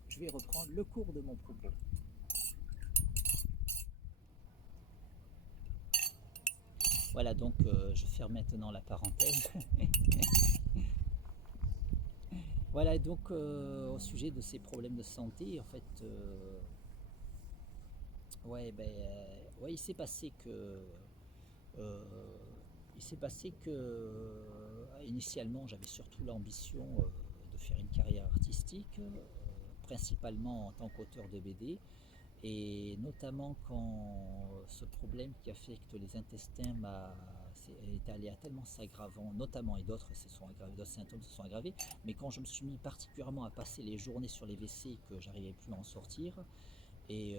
je vais reprendre le cours de mon propos. Voilà, donc je ferme maintenant la parenthèse. Voilà, donc au sujet de ces problèmes de santé, en fait, ouais, ouais, euh, il s'est passé que initialement, j'avais surtout l'ambition de faire une carrière artistique, principalement en tant qu'auteur de BD. Et notamment quand ce problème qui affecte les intestins est allé à tellement s'aggravant, notamment et d'autres se sont aggravés, d'autres symptômes se sont aggravés, mais quand je me suis mis particulièrement à passer les journées sur les WC que j'arrivais plus à en sortir, et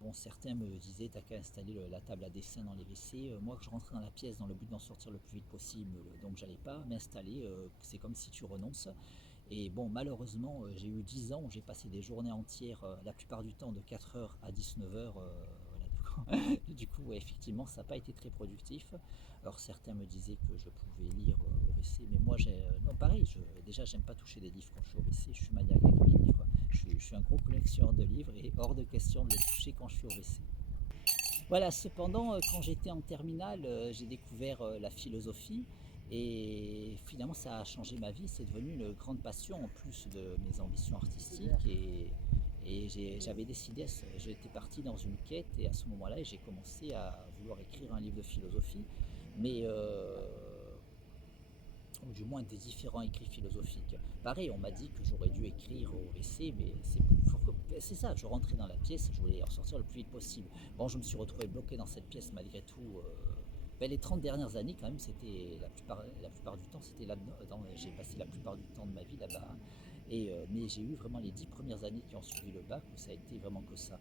bon, certains me disaient t'as qu'à installer la table à dessin dans les WC. Moi, que je rentrais dans la pièce dans le but d'en sortir le plus vite possible, donc j'allais pas m'installer. C'est comme si tu renonces. Et bon, malheureusement, j'ai eu 10 ans où j'ai passé des journées entières, la plupart du temps de 4h à 19h. Voilà, du coup ouais, effectivement, ça n'a pas été très productif. Alors certains me disaient que je pouvais lire au WC, mais moi, non, pareil, déjà, j'aime pas toucher des livres quand je suis au WC, je suis maniaque avec mes livres. Je suis un gros collectionneur de livres et hors de question de les toucher quand je suis au WC. Voilà, cependant, quand j'étais en terminale, j'ai découvert la philosophie et finalement ça a changé ma vie. C'est devenu une grande passion en plus de mes ambitions artistiques et j'avais décidé, j'étais parti dans une quête et à ce moment-là j'ai commencé à vouloir écrire un livre de philosophie, mais ou du moins des différents écrits philosophiques. Pareil, on m'a dit que j'aurais dû écrire au WC, mais c'est ça, je rentrais dans la pièce, je voulais en sortir le plus vite possible. Bon, je me suis retrouvé bloqué dans cette pièce malgré tout. Les 30 dernières années, quand même, c'était la plupart du temps, c'était là-dedans. J'ai passé la plupart du temps de ma vie là-bas. Mais j'ai eu vraiment les 10 premières années qui ont suivi le bac où ça a été vraiment que ça.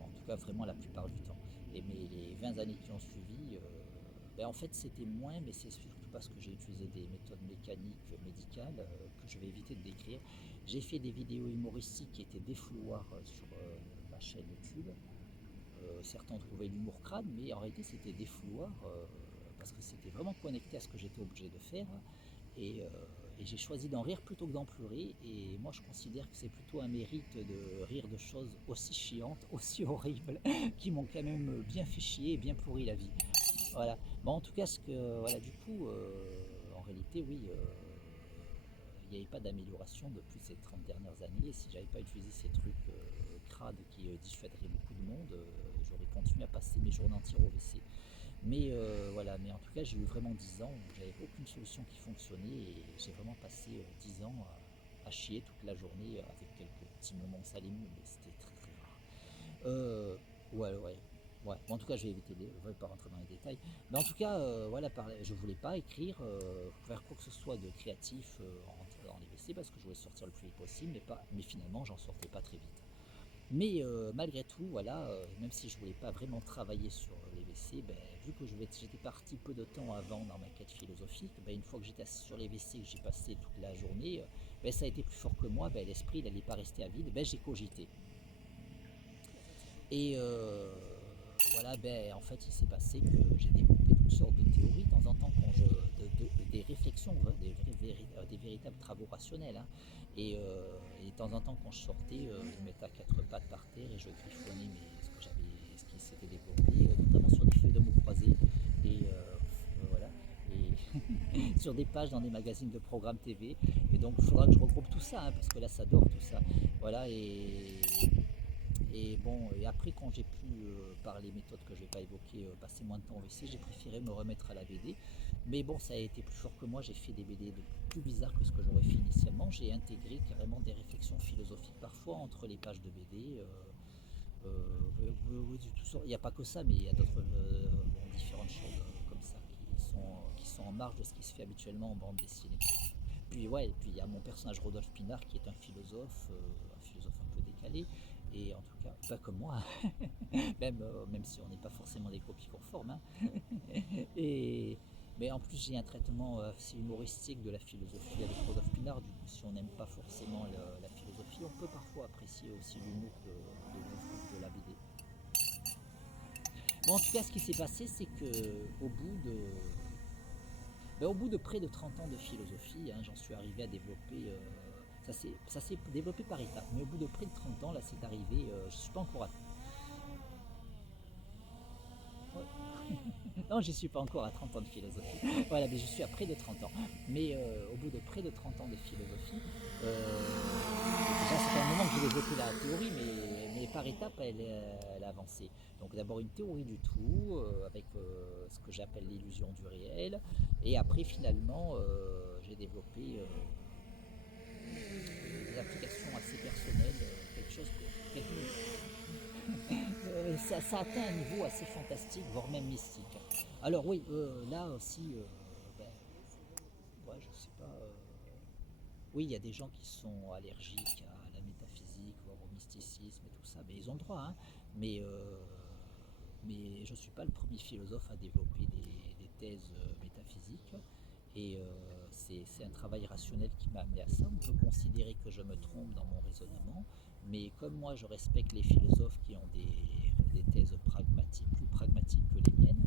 En tout cas, vraiment la plupart du temps. Mais les 20 années qui ont suivi, en fait, c'était moins, mais c'est surtout parce que j'ai utilisé des méthodes mécaniques, médicales, que je vais éviter de décrire. J'ai fait des vidéos humoristiques qui étaient défouloirs sur ma chaîne YouTube. Certains trouvaient l'humour crade, mais en réalité, c'était défouloir parce que c'était vraiment connecté à ce que j'étais obligé de faire. Et, euh, et j'ai choisi d'en rire plutôt que d'en pleurer. Et moi, je considère que c'est plutôt un mérite de rire de choses aussi chiantes, aussi horribles, qui m'ont quand même bien fait chier et bien pourri la vie. Voilà. Bon, en tout cas, voilà, du coup, en réalité, oui, il n'y avait pas d'amélioration depuis ces 30 dernières années. Et si j'avais pas utilisé ces trucs crades qui dissuaderaient beaucoup de monde, j'aurais continué à passer mes journées entières au WC. Mais voilà, mais en tout cas, j'ai eu vraiment 10 ans où j'avais aucune solution qui fonctionnait et j'ai vraiment passé 10 ans à chier toute la journée avec quelques petits moments salimés, mais c'était très très rare. Ouais, ouais. Ouais. Bon, en tout cas, je vais éviter je vais pas rentrer dans les détails. Mais en tout cas, voilà, je voulais pas écrire, faire quoi que ce soit de créatif en rentrant dans les WC parce que je voulais sortir le plus vite possible, mais finalement, j'en sortais pas très vite. Mais malgré tout, voilà, même si je voulais pas vraiment travailler sur les WC, vu que j'étais parti peu de temps avant dans ma quête philosophique, une fois que j'étais assis sur les WC, que j'ai passé toute la journée, ça a été plus fort que moi, l'esprit n'allait pas rester à vide, j'ai cogité. Et voilà, en fait, il s'est passé que j'ai développé toutes sortes de théories de temps en temps, des réflexions, des véritables travaux rationnels. Hein. Et de temps en temps, quand je sortais, je me mettais à quatre pattes par terre et je griffonnais ce qui s'était développé, notamment sur des feuilles de mots croisés et voilà, et sur des pages dans des magazines de programmes TV. Et donc, il faudra que je regroupe tout ça, hein, parce que là, ça dort tout ça. Voilà, et bon, et après, quand j'ai pu, par les méthodes que je ne vais pas évoquer, passer moins de temps au WC, j'ai préféré me remettre à la BD. Mais bon, ça a été plus fort que moi. J'ai fait des BD plus bizarres que ce que j'aurais fait initialement. J'ai intégré carrément des réflexions philosophiques parfois entre les pages de BD. Il n'y a pas que ça, mais il y a d'autres différentes choses comme ça sont en marge de ce qui se fait habituellement en bande dessinée. Puis ouais, et puis il y a mon personnage Rodolphe Pinard qui est un philosophe un peu décalé, et en tout cas, pas comme moi, même si on n'est pas forcément des copies conformes, hein. Et, mais en plus, j'ai un traitement assez humoristique de la philosophie avec Rodolphe Pinard. Du coup, si on n'aime pas forcément la philosophie, on peut parfois apprécier aussi l'humour de l'œuvre, de la BD. Bon, en tout cas, ce qui s'est passé, c'est que au bout de près de 30 ans de philosophie, hein, j'en suis arrivé à développer. Ça s'est développé par étapes, mais au bout de près de 30 ans, là, c'est arrivé. Je ne suis pas encore à. Ouais. Non, je ne suis pas encore à 30 ans de philosophie. Voilà, mais je suis à près de 30 ans. Mais au bout de près de 30 ans de philosophie, déjà, c'est un moment que j'ai développé la théorie, mais par étapes, elle a avancé. Donc d'abord une théorie du tout, avec ce que j'appelle l'illusion du réel. Et après, finalement, j'ai développé des applications assez personnelles, quelque chose, ça atteint un niveau assez fantastique, voire même mystique. Alors oui, là aussi, ben, ouais, je sais pas. Oui, il y a des gens qui sont allergiques à la métaphysique, voire au mysticisme et tout ça, mais ils ont le droit, hein. Mais, euh, mais je ne suis pas le premier philosophe à développer des thèses métaphysiques. Et c'est un travail rationnel qui m'a amené à ça. On peut considérer que je me trompe dans mon raisonnement, mais comme moi je respecte les philosophes qui ont des thèses pragmatiques, plus pragmatiques que les miennes,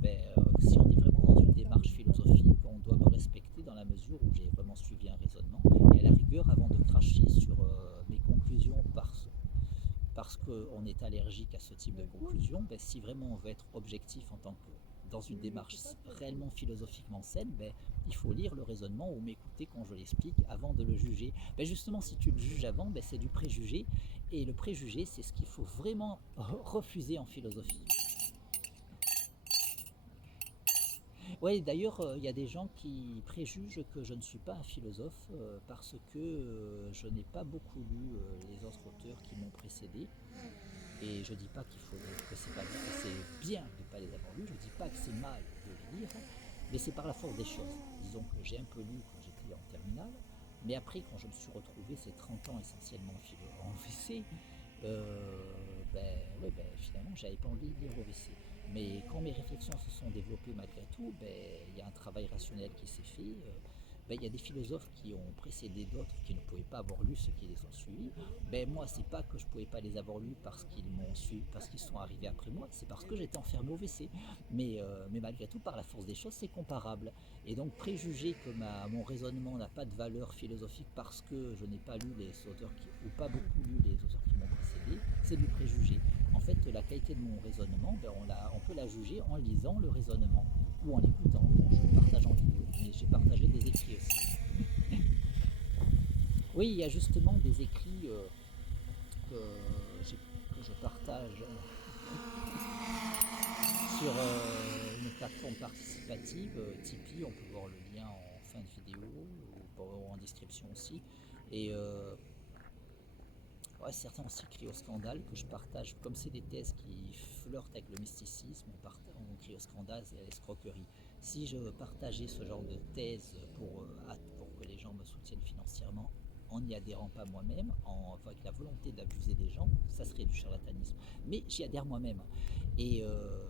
ben, si on est vraiment dans une démarche philosophique, on doit me respecter dans la mesure où j'ai vraiment suivi un raisonnement. Et à la rigueur, avant de cracher sur mes conclusions parce qu'on est allergique à ce type de conclusion, ben, si vraiment on veut être objectif en tant que dans une démarche réellement philosophiquement saine, ben, il faut lire le raisonnement ou m'écouter quand je l'explique avant de le juger. Ben justement, si tu le juges avant, ben, c'est du préjugé. Et le préjugé, c'est ce qu'il faut vraiment refuser en philosophie. Oui, d'ailleurs, il y a des gens qui préjugent que je ne suis pas un philosophe parce que je n'ai pas beaucoup lu les autres auteurs qui m'ont précédé. Et je dis pas que c'est bien de ne pas les avoir lus, je dis pas que c'est mal de les lire, mais c'est par la force des choses. Disons que j'ai un peu lu quand j'étais en terminale, mais après quand je me suis retrouvé ces 30 ans essentiellement en VC, ouais, finalement j'avais pas envie de lire au VC. Mais quand mes réflexions se sont développées malgré tout, il y a un travail rationnel qui s'est fait. Il y a des philosophes qui ont précédé d'autres qui ne pouvaient pas avoir lu ceux qui les ont suivis. Moi, c'est pas que je pouvais pas les avoir lus parce qu'ils m'ont su, parce qu'ils sont arrivés après moi, c'est parce que j'étais enfermé au WC. Mais malgré tout, par la force des choses, c'est comparable. Et donc préjuger que mon raisonnement n'a pas de valeur philosophique parce que je n'ai pas lu les auteurs ou pas beaucoup lu les auteurs qui m'ont précédé, c'est du préjugé. En fait, la qualité de mon raisonnement, on peut la juger en lisant le raisonnement ou en l'écoutant quand je le partage en vidéo. Mais j'ai partagé des écrits aussi. Oui, il y a justement des écrits que je partage sur une plateforme participative, Tipeee. On peut voir le lien en fin de vidéo ou en description aussi. Et ouais, certains ont aussi crié au scandale que je partage. Comme c'est des thèses qui flirtent avec le mysticisme, on crie au scandale et à l'escroquerie. Si je partageais ce genre de thèse pour que les gens me soutiennent financièrement en n'y adhérant pas moi-même, avec la volonté d'abuser des gens, ça serait du charlatanisme. Mais j'y adhère moi-même. Et, euh,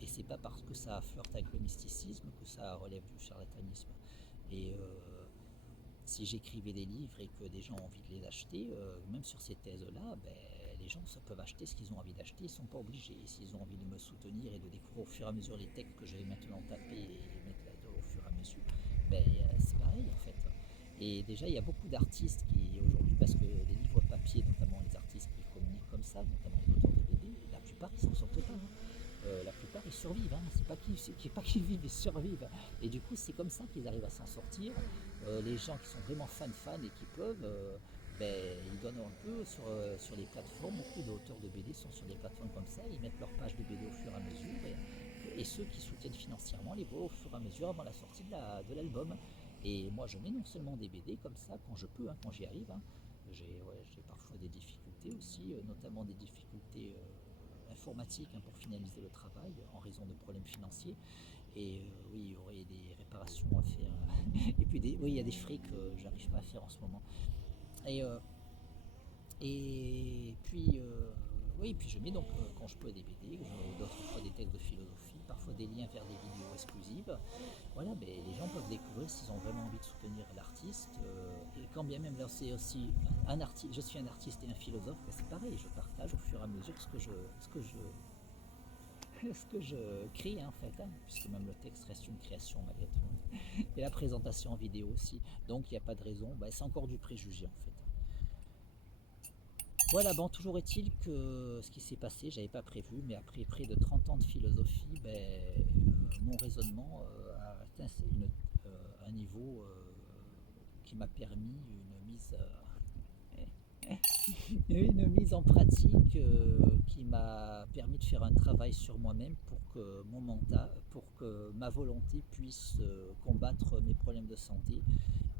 et c'est pas parce que ça flirte avec le mysticisme que ça relève du charlatanisme. Et si j'écrivais des livres et que des gens ont envie de les acheter, même sur ces thèses-là, les gens peuvent acheter ce qu'ils ont envie d'acheter, ils ne sont pas obligés. Et s'ils ont envie de me soutenir et de découvrir au fur et à mesure les textes que je vais maintenant taper et mettre là au fur et à mesure, c'est pareil en fait. Et déjà, il y a beaucoup d'artistes qui aujourd'hui, parce que les livres papier, notamment les artistes qui communiquent comme ça, notamment les auteurs de BD, la plupart ils s'en sortent pas, hein. La plupart ils survivent, hein. C'est pas qu'ils vivent, ils survivent. Et du coup, c'est comme ça qu'ils arrivent à s'en sortir. Les gens qui sont vraiment fans et qui peuvent, ils donnent un peu sur les plateformes. Beaucoup d'auteurs de BD sont sur des plateformes comme ça, ils mettent leur page de BD au fur et à mesure, et ceux qui soutiennent financièrement les voient au fur et à mesure avant la sortie de l'album. Et moi je mets non seulement des BD comme ça quand je peux, hein, quand j'y arrive, hein. J'ai parfois des difficultés aussi, notamment des difficultés informatiques, hein, pour finaliser le travail en raison de problèmes financiers. Oui, il y aurait des réparations à faire. Et puis oui, il y a des frais que j'arrive pas à faire en ce moment. Et, euh, et puis, oui, puis je mets donc, quand je peux, des BD, d'autres fois des textes de philosophie, parfois des liens vers des vidéos exclusives. Voilà, mais les gens peuvent découvrir s'ils ont vraiment envie de soutenir l'artiste. Et quand bien même là, c'est aussi un artiste, je suis un artiste et un philosophe, ben c'est pareil, je partage au fur et à mesure ce que je crée, hein, en fait, hein, puisque même le texte reste une création malgré tout. Et la présentation en vidéo aussi. Donc il n'y a pas de raison, ben, c'est encore du préjugé en fait. Voilà, bon, toujours est-il que ce qui s'est passé, j'avais pas prévu, mais après près de 30 ans de philosophie, ben, mon raisonnement a atteint un niveau qui m'a permis une mise en pratique qui m'a permis de faire un travail sur moi-même pour que ma volonté puisse combattre mes problèmes de santé.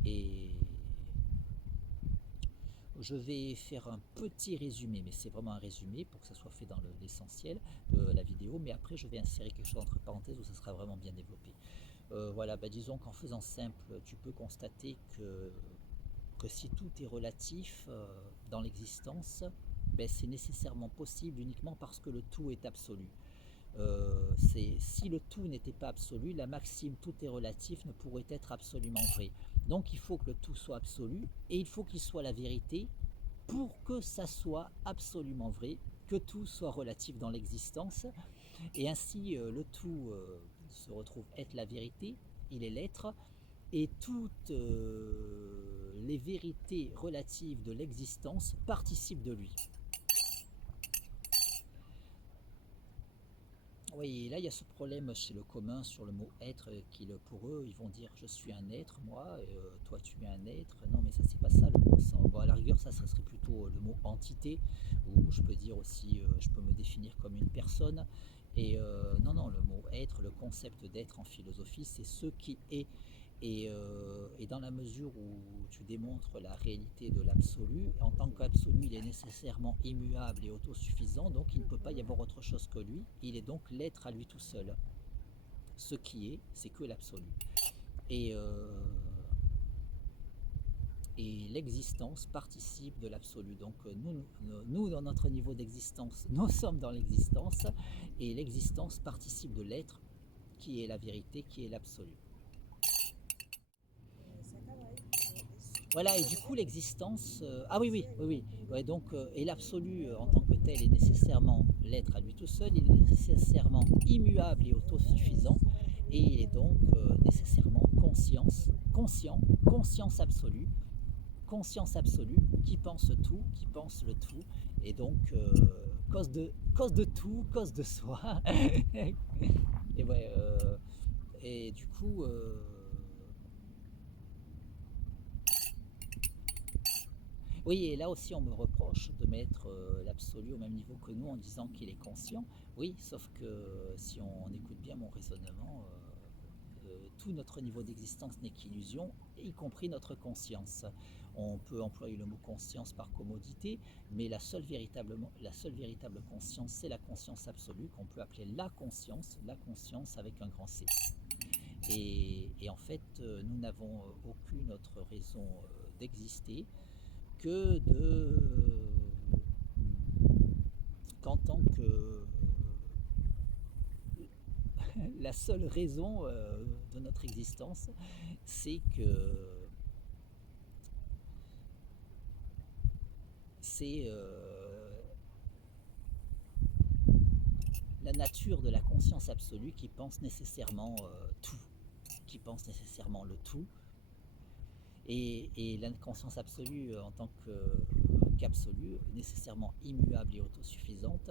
Et je vais faire un petit résumé, mais c'est vraiment un résumé pour que ça soit fait dans l'essentiel de la vidéo, mais après je vais insérer quelque chose entre parenthèses où ça sera vraiment bien développé. Voilà, bah disons qu'en faisant simple, tu peux constater que si tout est relatif dans l'existence, ben c'est nécessairement possible uniquement parce que le tout est absolu. Si le tout n'était pas absolu, la maxime tout est relatif ne pourrait être absolument vraie. Donc il faut que le tout soit absolu et il faut qu'il soit la vérité pour que ça soit absolument vrai, que tout soit relatif dans l'existence. Et ainsi le tout se retrouve être la vérité, il est l'être, et toutes les vérités relatives de l'existence participent de lui. Oui, là il y a ce problème chez le commun sur le mot être qui, pour eux, ils vont dire je suis un être, moi, toi tu es un être. Non, mais ça c'est pas ça le mot. Bon, à la rigueur, ça serait plutôt le mot entité, ou je peux dire aussi, je peux me définir comme une personne. Et non, non, le mot être, le concept d'être en philosophie, c'est ce qui est. Et dans la mesure où tu démontres la réalité de l'absolu, en tant qu'absolu, il est nécessairement immuable et autosuffisant, donc il ne peut pas y avoir autre chose que lui. Il est donc l'être à lui tout seul. Ce qui est, c'est que l'absolu. Et, euh, et l'existence participe de l'absolu. Donc nous, dans notre niveau d'existence, nous sommes dans l'existence, et l'existence participe de l'être, qui est la vérité, qui est l'absolu. Voilà, et du coup, l'existence. Ah oui, oui, oui, oui. Ouais, donc, et l'absolu en tant que tel est nécessairement l'être à lui tout seul, il est nécessairement immuable et autosuffisant, et il est donc nécessairement conscience absolue, qui pense tout, qui pense le tout, et donc cause de tout, cause de soi. Et ouais, et du coup. Oui, et là aussi on me reproche de mettre l'absolu au même niveau que nous en disant qu'il est conscient. Oui, sauf que si on écoute bien mon raisonnement, tout notre niveau d'existence n'est qu'illusion, y compris notre conscience. On peut employer le mot conscience par commodité, mais la seule véritable conscience, c'est la conscience absolue qu'on peut appeler la conscience avec un grand C. Et en fait, nous n'avons aucune autre raison d'exister que qu'en tant que la seule raison de notre existence, c'est que c'est la nature de la conscience absolue qui pense nécessairement tout, qui pense nécessairement le tout. Et la conscience absolue en tant qu'absolue, nécessairement immuable et autosuffisante,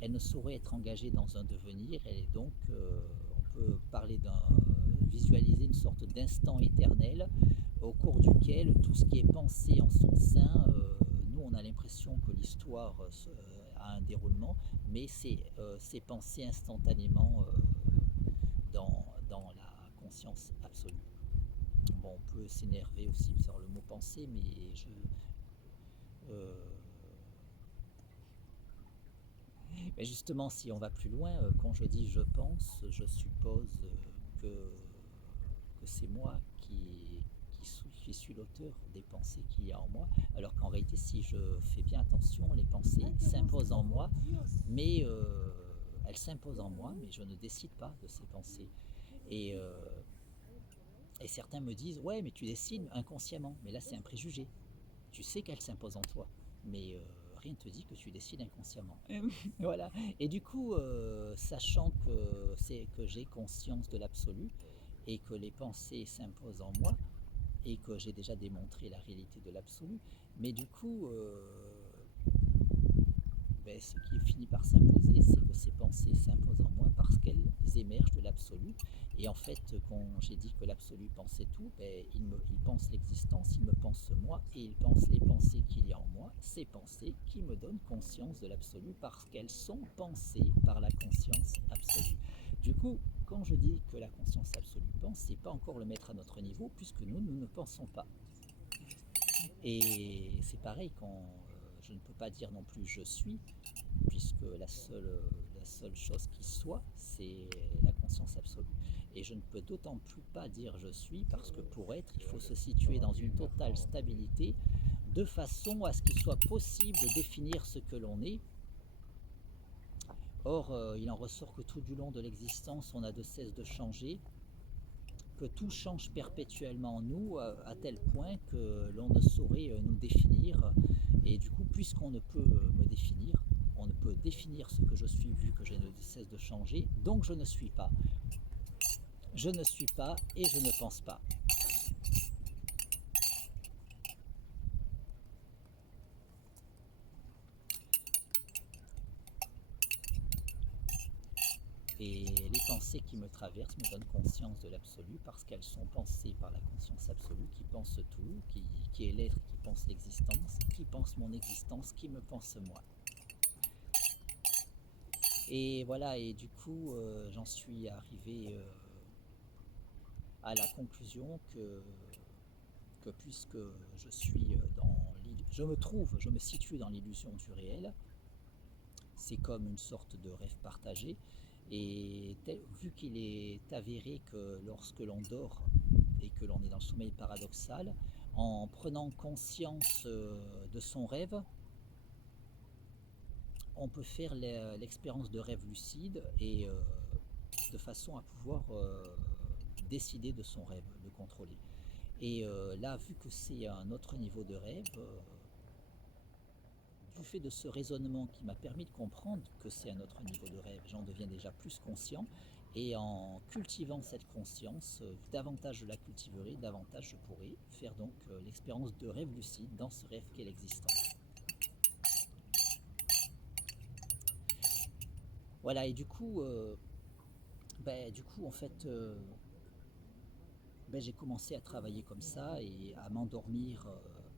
elle ne saurait être engagée dans un devenir, elle est donc, on peut parler visualiser une sorte d'instant éternel au cours duquel tout ce qui est pensé en son sein, nous on a l'impression que l'histoire a un déroulement, mais c'est pensé instantanément dans la conscience absolue. Bon, on peut s'énerver aussi sur le mot penser, mais euh, mais justement, si on va plus loin, quand je dis je pense, je suppose que c'est moi qui suis l'auteur des pensées qu'il y a en moi, alors qu'en réalité, si je fais bien attention, les pensées s'imposent en moi, mais elles s'imposent en moi, mais je ne décide pas de ces pensées. Et, euh, et certains me disent, ouais, mais tu décides inconsciemment, mais là c'est un préjugé. Tu sais qu'elles s'imposent en toi, mais rien ne te dit que tu décides inconsciemment. Voilà. Et du coup, sachant que j'ai conscience de l'absolu et que les pensées s'imposent en moi et que j'ai déjà démontré la réalité de l'absolu, mais du coup, ben, ce qui finit par s'imposer, c'est que ces pensées s'imposent en moi parce qu'elles émergent de l'absolu. Et en fait, quand j'ai dit que l'absolu pensait tout, ben, il pense l'existence, il me pense moi, et il pense les pensées qu'il y a en moi, ces pensées qui me donnent conscience de l'absolu parce qu'elles sont pensées par la conscience absolue. Du coup, quand je dis que la conscience absolue pense, c'est pas encore le mettre à notre niveau, puisque nous ne pensons pas. Et c'est pareil quand je ne peux pas dire non plus je suis, puisque la seule chose qui soit, c'est la conscience absolue. Et je ne peux d'autant plus pas dire je suis, parce que pour être, il faut se situer dans une totale stabilité, de façon à ce qu'il soit possible de définir ce que l'on est. Or, il en ressort que tout du long de l'existence, on a de cesse de changer, que tout change perpétuellement en nous, à tel point que l'on ne saurait nous définir. Et du coup, puisqu'on ne peut me définir, on ne peut définir ce que je suis vu que je ne cesse de changer, donc je ne suis pas. Je ne suis pas et je ne pense pas. Et les pensées qui me traversent me donnent conscience de l'absolu parce qu'elles sont pensées par la conscience absolue qui pense tout, qui est l'être qui pense l'existence, qui pense mon existence, qui me pense moi. Et voilà, et du coup, j'en suis arrivé à la conclusion que puisque je suis je me situe dans l'illusion du réel, c'est comme une sorte de rêve partagé. Et vu qu'il est avéré que lorsque l'on dort et que l'on est dans le sommeil paradoxal, en prenant conscience de son rêve, on peut faire l'expérience de rêve lucide et de façon à pouvoir décider de son rêve, le contrôler. Et là, vu que c'est un autre niveau de rêve, du fait de ce raisonnement qui m'a permis de comprendre que c'est un autre niveau de rêve, j'en deviens déjà plus conscient. Et en cultivant cette conscience, davantage je la cultiverai, davantage je pourrai faire donc l'expérience de rêve lucide dans ce rêve qu'est l'existence. Voilà, et du coup en fait, j'ai commencé à travailler comme ça et à m'endormir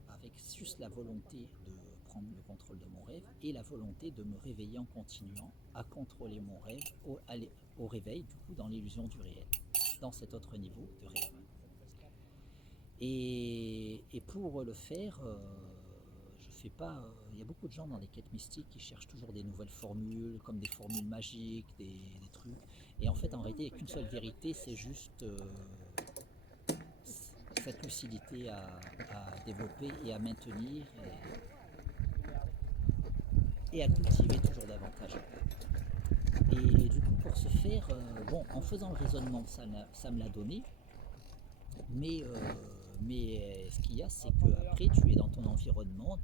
avec juste la volonté de prendre le contrôle de mon rêve et la volonté de me réveiller en continuant à contrôler mon rêve au réveil, du coup dans l'illusion du réel, dans cet autre niveau de rêve. Et pour le faire, je fais pas. Il y a beaucoup de gens dans les quêtes mystiques qui cherchent toujours des nouvelles formules, comme des formules magiques, des trucs. Et en fait, en réalité, il n'y a qu'une seule vérité, c'est juste cette lucidité à développer et à maintenir et à cultiver toujours davantage. Et du coup, pour ce faire, en faisant le raisonnement, ça me l'a donné, mais, ce qu'il y a, c'est qu'après, tu es dans ton environnement,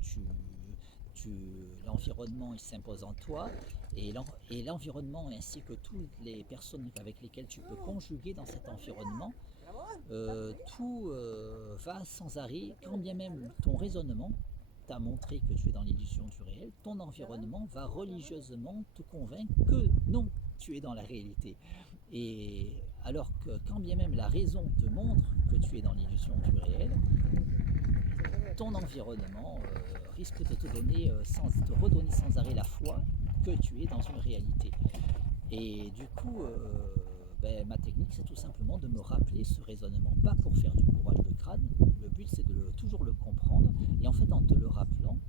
l'environnement il s'impose en toi, et l'environnement ainsi que toutes les personnes avec lesquelles tu peux conjuguer dans cet environnement, tout va sans arrêt, quand bien même ton raisonnement t'a montré que tu es dans l'illusion du réel, ton environnement va religieusement te convaincre que non, tu es dans la réalité. Et alors que quand bien même la raison te montre que tu es dans l'illusion du réel, ton environnement risque de te redonner sans arrêt la foi que tu es dans une réalité. Et du coup, ma technique, c'est tout simplement de me rappeler ce raisonnement, pas pour faire du courage de crâne. Le but, c'est de toujours le comprendre. Et en fait, en te le rappelant,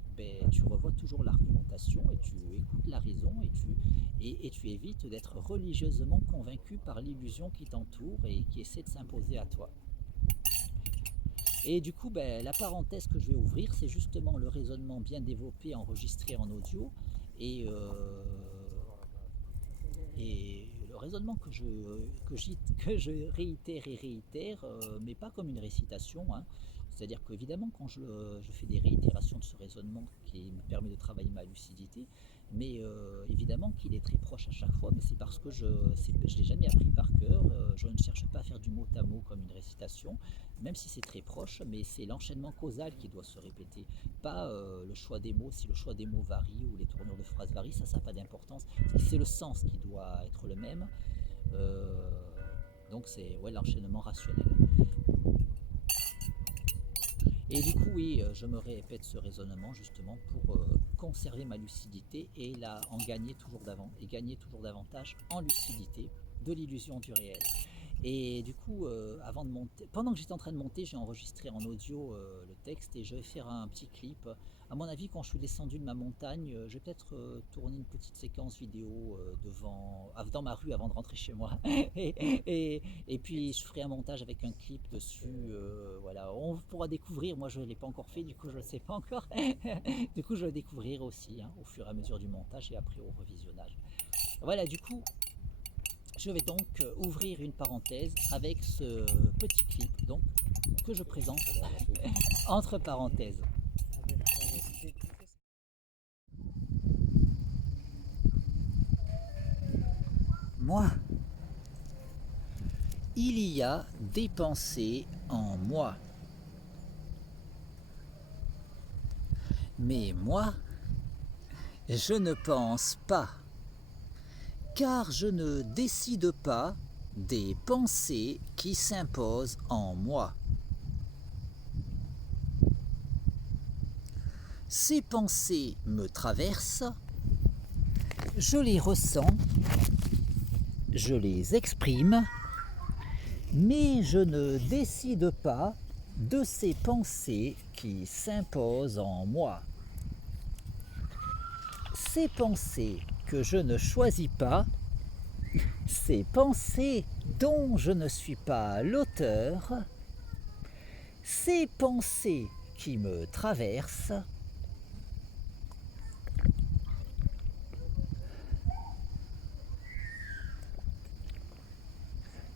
tu revois toujours l'argumentation et tu écoutes la raison et tu évites d'être religieusement convaincu par l'illusion qui t'entoure et qui essaie de s'imposer à toi. Et du coup, ben, la parenthèse que je vais ouvrir, c'est justement le raisonnement bien développé, enregistré en audio, et, euh, et le raisonnement que je réitère et réitère, mais pas comme une récitation, hein. C'est-à-dire qu'évidemment, quand je fais des réitérations de ce raisonnement qui me permet de travailler ma lucidité, mais évidemment qu'il est très proche à chaque fois, mais c'est parce que je ne l'ai jamais appris par cœur, je ne cherche pas à faire du mot à mot comme une récitation, même si c'est très proche, mais c'est l'enchaînement causal qui doit se répéter, pas le choix des mots. Si le choix des mots varie ou les tournures de phrases varient, ça n'a pas d'importance, c'est le sens qui doit être le même. Euh, donc c'est ouais, l'enchaînement rationnel. Et du coup, oui, je me répète ce raisonnement justement pour conserver ma lucidité et en gagner toujours et gagner toujours davantage en lucidité de l'illusion du réel. Et du coup, avant de monter, pendant que j'étais en train de monter, j'ai enregistré en audio le texte et je vais faire un petit clip. À mon avis, quand je suis descendu de ma montagne, je vais peut-être tourner une petite séquence vidéo dans ma rue avant de rentrer chez moi. et, et puis je ferai un montage avec un clip dessus. Voilà, on pourra découvrir. Moi, je ne l'ai pas encore fait, du coup, je ne sais pas encore. Du coup, je vais découvrir aussi hein, au fur et à mesure du montage et après au revisionnage. Voilà, du coup, je vais donc ouvrir une parenthèse avec ce petit clip donc, que je présente entre parenthèses. Moi, il y a des pensées en moi. Mais moi, je ne pense pas, car je ne décide pas des pensées qui s'imposent en moi. Ces pensées me traversent, je les ressens, je les exprime, mais je ne décide pas de ces pensées qui s'imposent en moi. Ces pensées que je ne choisis pas, ces pensées dont je ne suis pas l'auteur, ces pensées qui me traversent,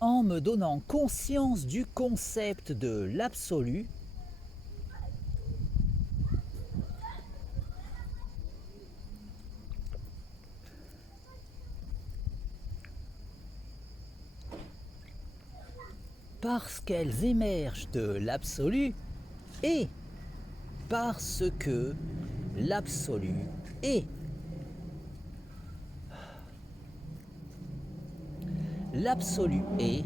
en me donnant conscience du concept de l'absolu, parce qu'elles émergent de l'absolu et parce que l'absolu est. L'absolu est,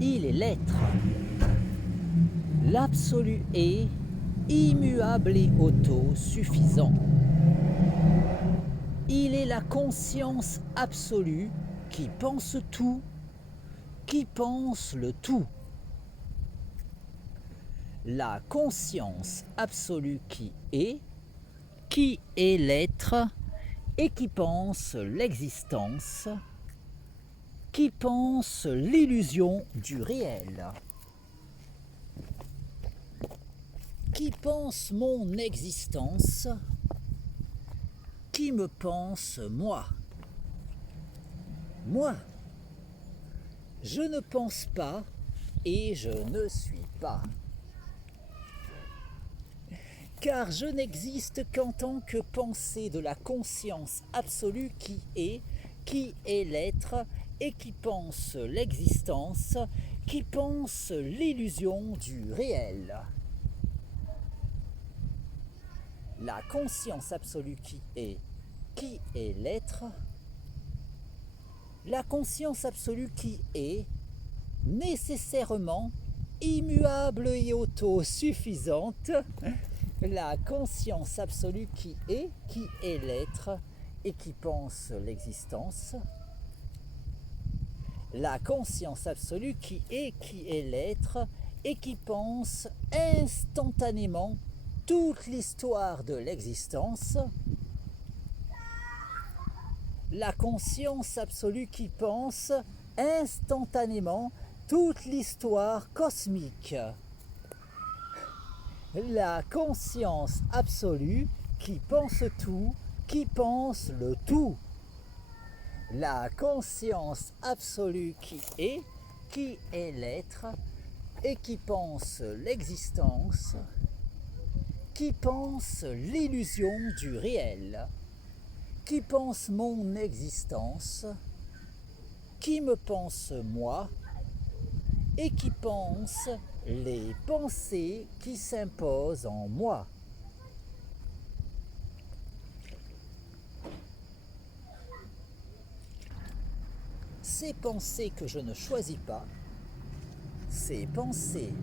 il est l'être. L'absolu est immuable et autosuffisant. Il est la conscience absolue qui pense tout, qui pense le tout. La conscience absolue qui est l'être et qui pense l'existence, qui pense l'illusion du réel, qui pense mon existence, qui me pense moi. Moi, je ne pense pas et je ne suis pas. Car je n'existe qu'en tant que pensée de la conscience absolue qui est l'être et qui pense l'existence, qui pense l'illusion du réel. La conscience absolue qui est l'être, la conscience absolue qui est nécessairement immuable et autosuffisante, la conscience absolue qui est l'être et qui pense l'existence, la conscience absolue qui est l'être et qui pense instantanément toute l'histoire de l'existence, la conscience absolue qui pense instantanément toute l'histoire cosmique. La conscience absolue qui pense tout, qui pense le tout. La conscience absolue qui est l'être et qui pense l'existence, qui pense l'illusion du réel, qui pense mon existence, qui me pense moi et qui pense les pensées qui s'imposent en moi. Ces pensées que je ne choisis pas, ces pensées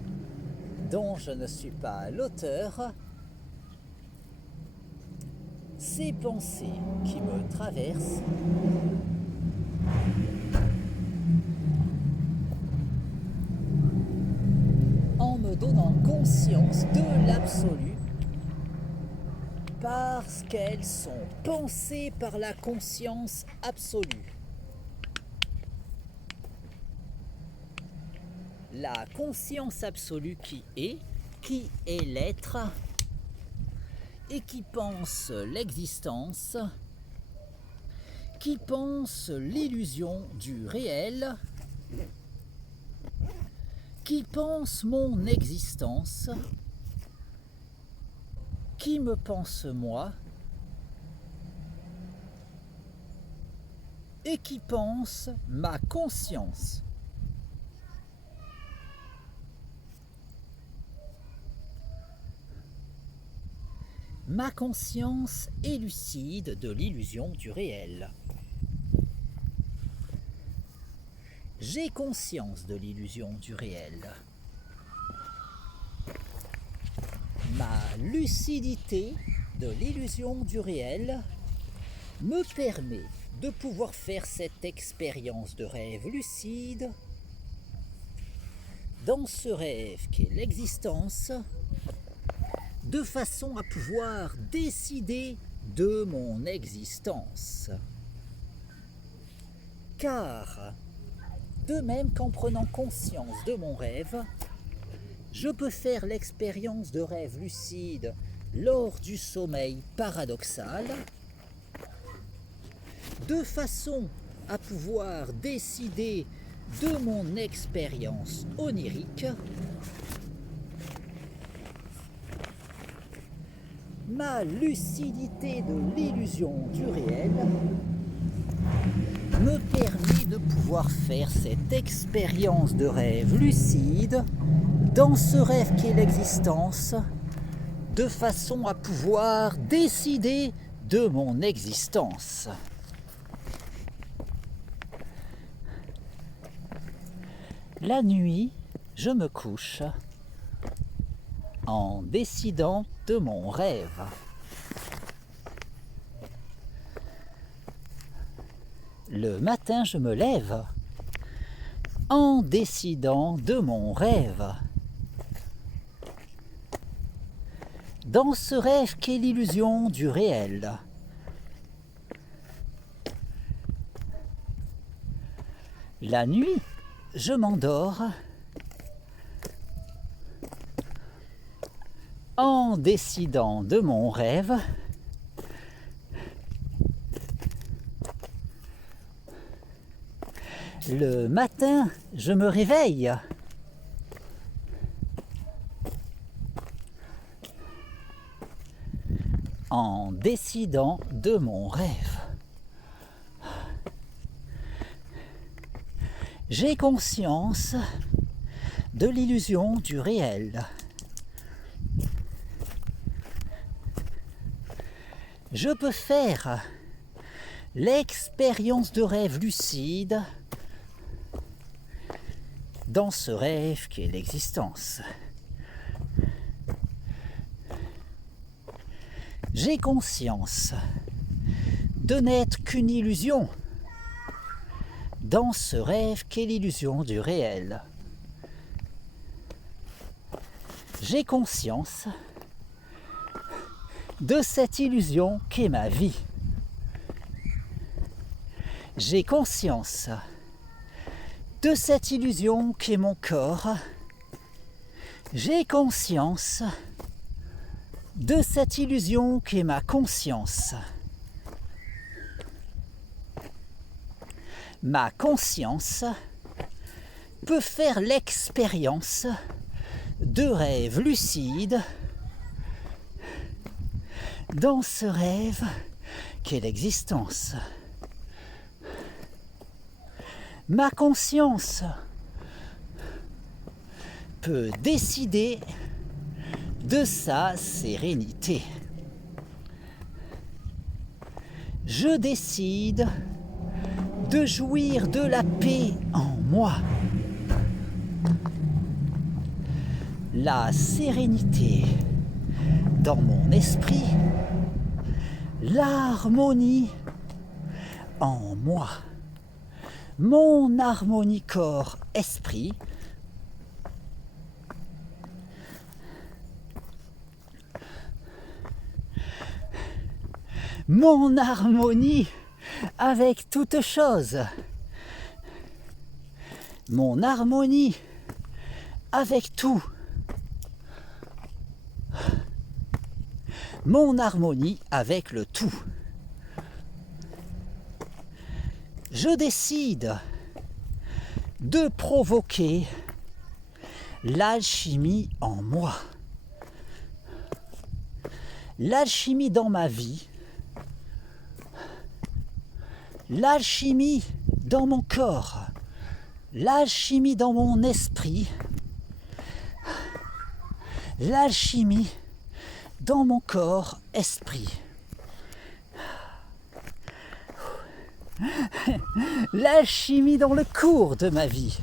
dont je ne suis pas l'auteur, ces pensées qui me traversent, en me donnant conscience de l'absolu, parce qu'elles sont pensées par la conscience absolue. La conscience absolue qui est l'être et qui pense l'existence, qui pense l'illusion du réel, qui pense mon existence, qui me pense moi et qui pense ma conscience. Ma conscience est lucide de l'illusion du réel. J'ai conscience de l'illusion du réel. Ma lucidité de l'illusion du réel me permet de pouvoir faire cette expérience de rêve lucide. Dans ce rêve qu'est l'existence, de façon à pouvoir décider de mon existence. Car, de même qu'en prenant conscience de mon rêve, je peux faire l'expérience de rêve lucide lors du sommeil paradoxal, de façon à pouvoir décider de mon expérience onirique. Ma lucidité de l'illusion du réel me permet de pouvoir faire cette expérience de rêve lucide dans ce rêve qu'est l'existence, de façon à pouvoir décider de mon existence. La nuit, je me couche en décidant de mon rêve. Le matin, je me lève en décidant de mon rêve. Dans ce rêve qu'est l'illusion du réel. La nuit, je m'endors en décidant de mon rêve. Le matin, je me réveille en décidant de mon rêve. J'ai conscience de l'illusion du réel. Je peux faire l'expérience de rêve lucide dans ce rêve qu'est l'existence. J'ai conscience de n'être qu'une illusion dans ce rêve qu'est l'illusion du réel. J'ai conscience de cette illusion qu'est ma vie. J'ai conscience de cette illusion qu'est mon corps. J'ai conscience de cette illusion qu'est ma conscience. Ma conscience peut faire l'expérience de rêves lucides dans ce rêve qu'est l'existence. Ma conscience peut décider de sa sérénité. Je décide de jouir de la paix en moi. La sérénité dans mon esprit, l'harmonie en moi. Mon harmonie corps-esprit mon harmonie avec toute chose, mon harmonie avec tout, mon harmonie avec le tout. Je décide de provoquer l'alchimie en moi, l'alchimie dans ma vie, l'alchimie dans mon corps, l'alchimie dans mon esprit, l'alchimie dans mon corps, esprit. L'alchimie dans le cours de ma vie,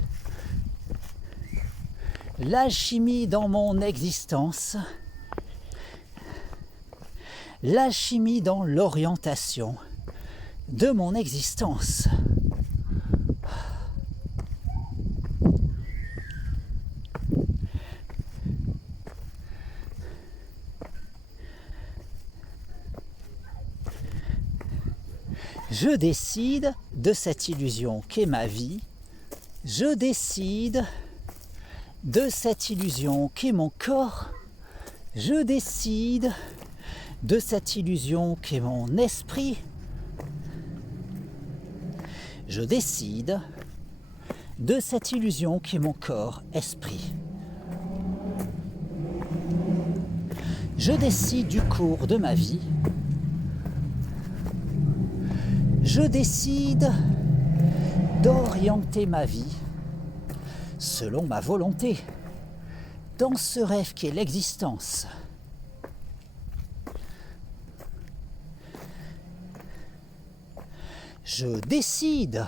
l'alchimie dans mon existence, l'alchimie dans l'orientation de mon existence. Je décide de cette illusion qu'est ma vie. Je décide de cette illusion qu'est mon corps. Je décide de cette illusion qu'est mon esprit. Je décide de cette illusion qu'est mon corps, esprit. Je décide du cours de ma vie. Je décide d'orienter ma vie selon ma volonté dans ce rêve qu'est l'existence. Je décide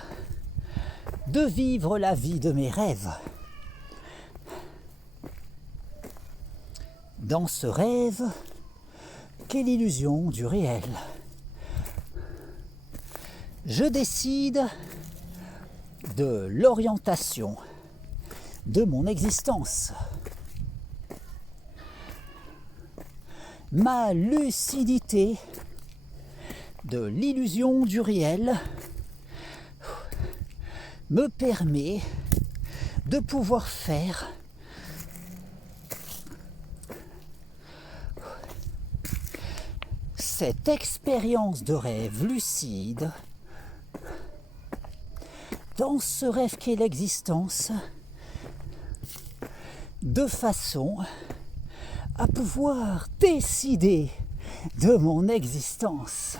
de vivre la vie de mes rêves. Dans ce rêve qu'est l'illusion du réel. Je décide de l'orientation de mon existence. Ma lucidité de l'illusion du réel me permet de pouvoir faire cette expérience de rêve lucide dans ce rêve qu'est l'existence, de façon à pouvoir décider de mon existence.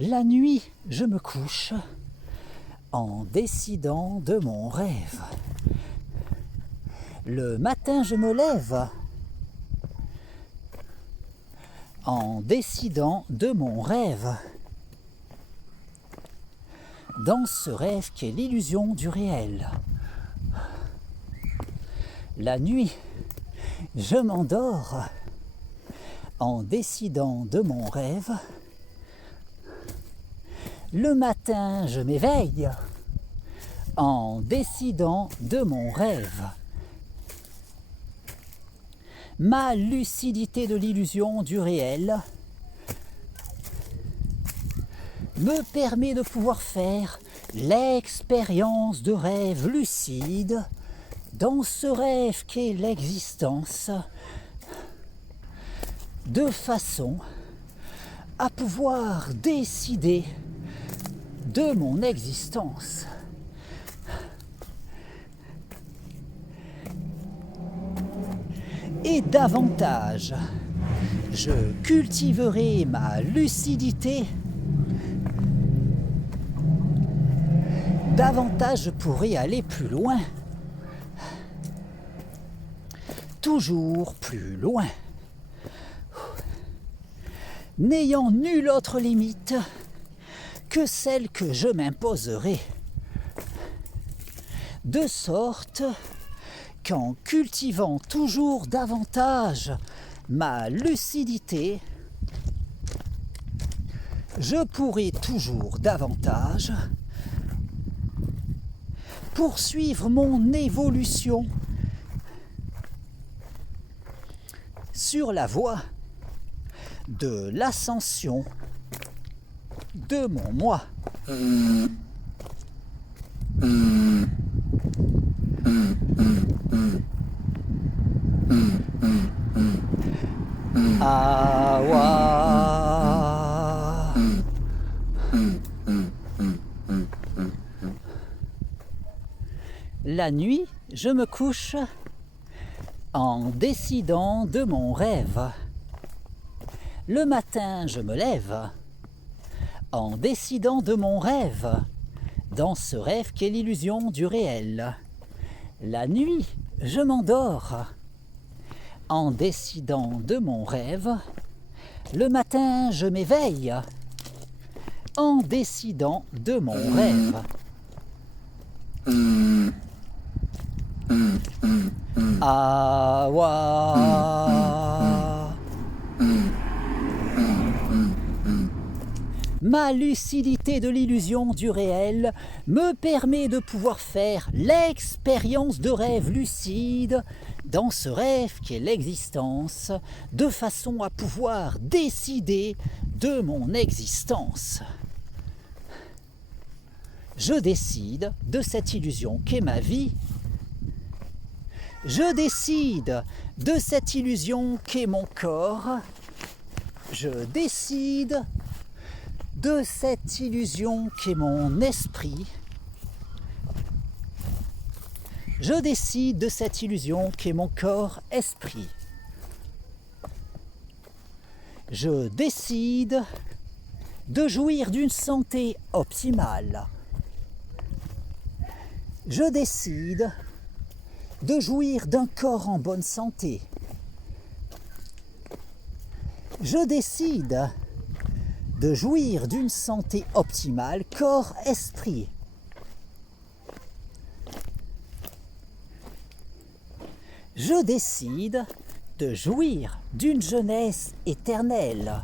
La nuit, je me couche en décidant de mon rêve. Le matin, je me lève en décidant de mon rêve. Dans ce rêve qu'est l'illusion du réel. La nuit, je m'endors en décidant de mon rêve. Le matin, je m'éveille en décidant de mon rêve. ma lucidité de l'illusion du réel me permet de pouvoir faire l'expérience de rêve lucide dans ce rêve qu'est l'existence, de façon à pouvoir décider de mon existence. Et davantage, je cultiverai ma lucidité, davantage je pourrai aller plus loin, toujours plus loin, n'ayant nulle autre limite que celle que je m'imposerai, de sorte qu'en cultivant toujours davantage ma lucidité, je pourrai toujours davantage poursuivre mon évolution sur la voie de l'ascension de mon moi. Awa. La nuit, je me couche en décidant de mon rêve. Le matin, je me lève en décidant de mon rêve, dans ce rêve qu'est l'illusion du réel. La nuit, je m'endors en décidant de mon rêve. Le matin, je m'éveille en décidant de mon rêve. Awa. Ma lucidité de l'illusion du réel me permet de pouvoir faire l'expérience de rêve lucide dans ce rêve qu'est l'existence, de façon à pouvoir décider de mon existence. Je décide de cette illusion qu'est ma vie. Je décide de cette illusion qu'est mon corps. Je décide de cette illusion qu'est mon esprit. Je décide de cette illusion qu'est mon corps-esprit. Je décide de jouir d'une santé optimale. Je décide de jouir d'un corps en bonne santé. Je décide de jouir d'une santé optimale, corps-esprit. Je décide de jouir d'une jeunesse éternelle.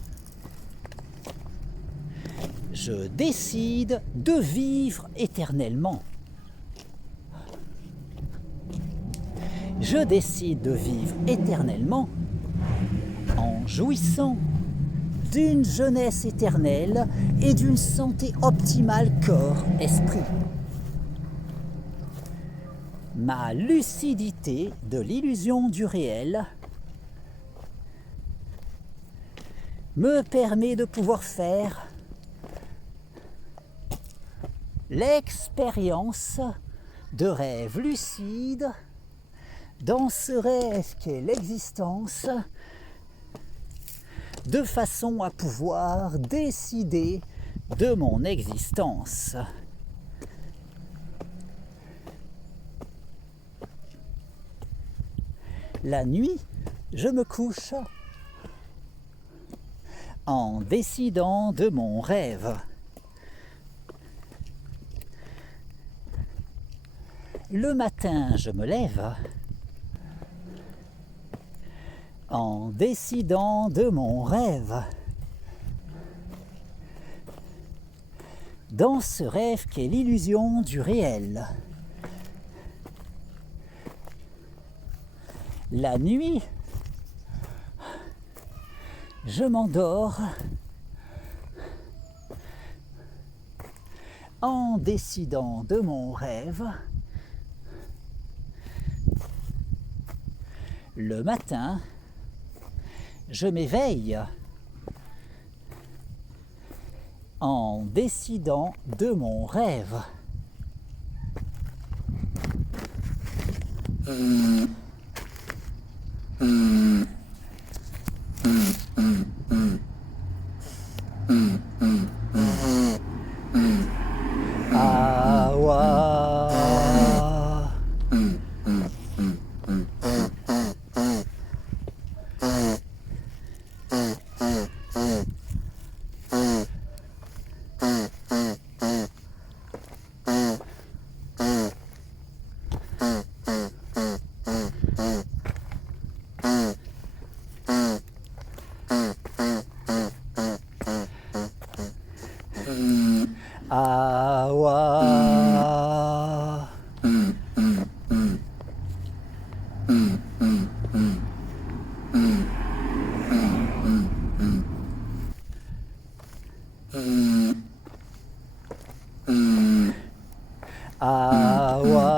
Je décide de vivre éternellement. Je décide de vivre éternellement en jouissant d'une jeunesse éternelle et d'une santé optimale corps-esprit. Ma lucidité de l'illusion du réel me permet de pouvoir faire l'expérience de rêve lucide dans ce rêve qu'est l'existence, de façon à pouvoir décider de mon existence. La nuit, je me couche en décidant de mon rêve. Le matin, je me lève en décidant de mon rêve. Dans ce rêve qu'est l'illusion du réel. La nuit, Je m'endors en décidant de mon rêve. Le matin, je m'éveille en décidant de mon rêve. Awa. Awa. Awa.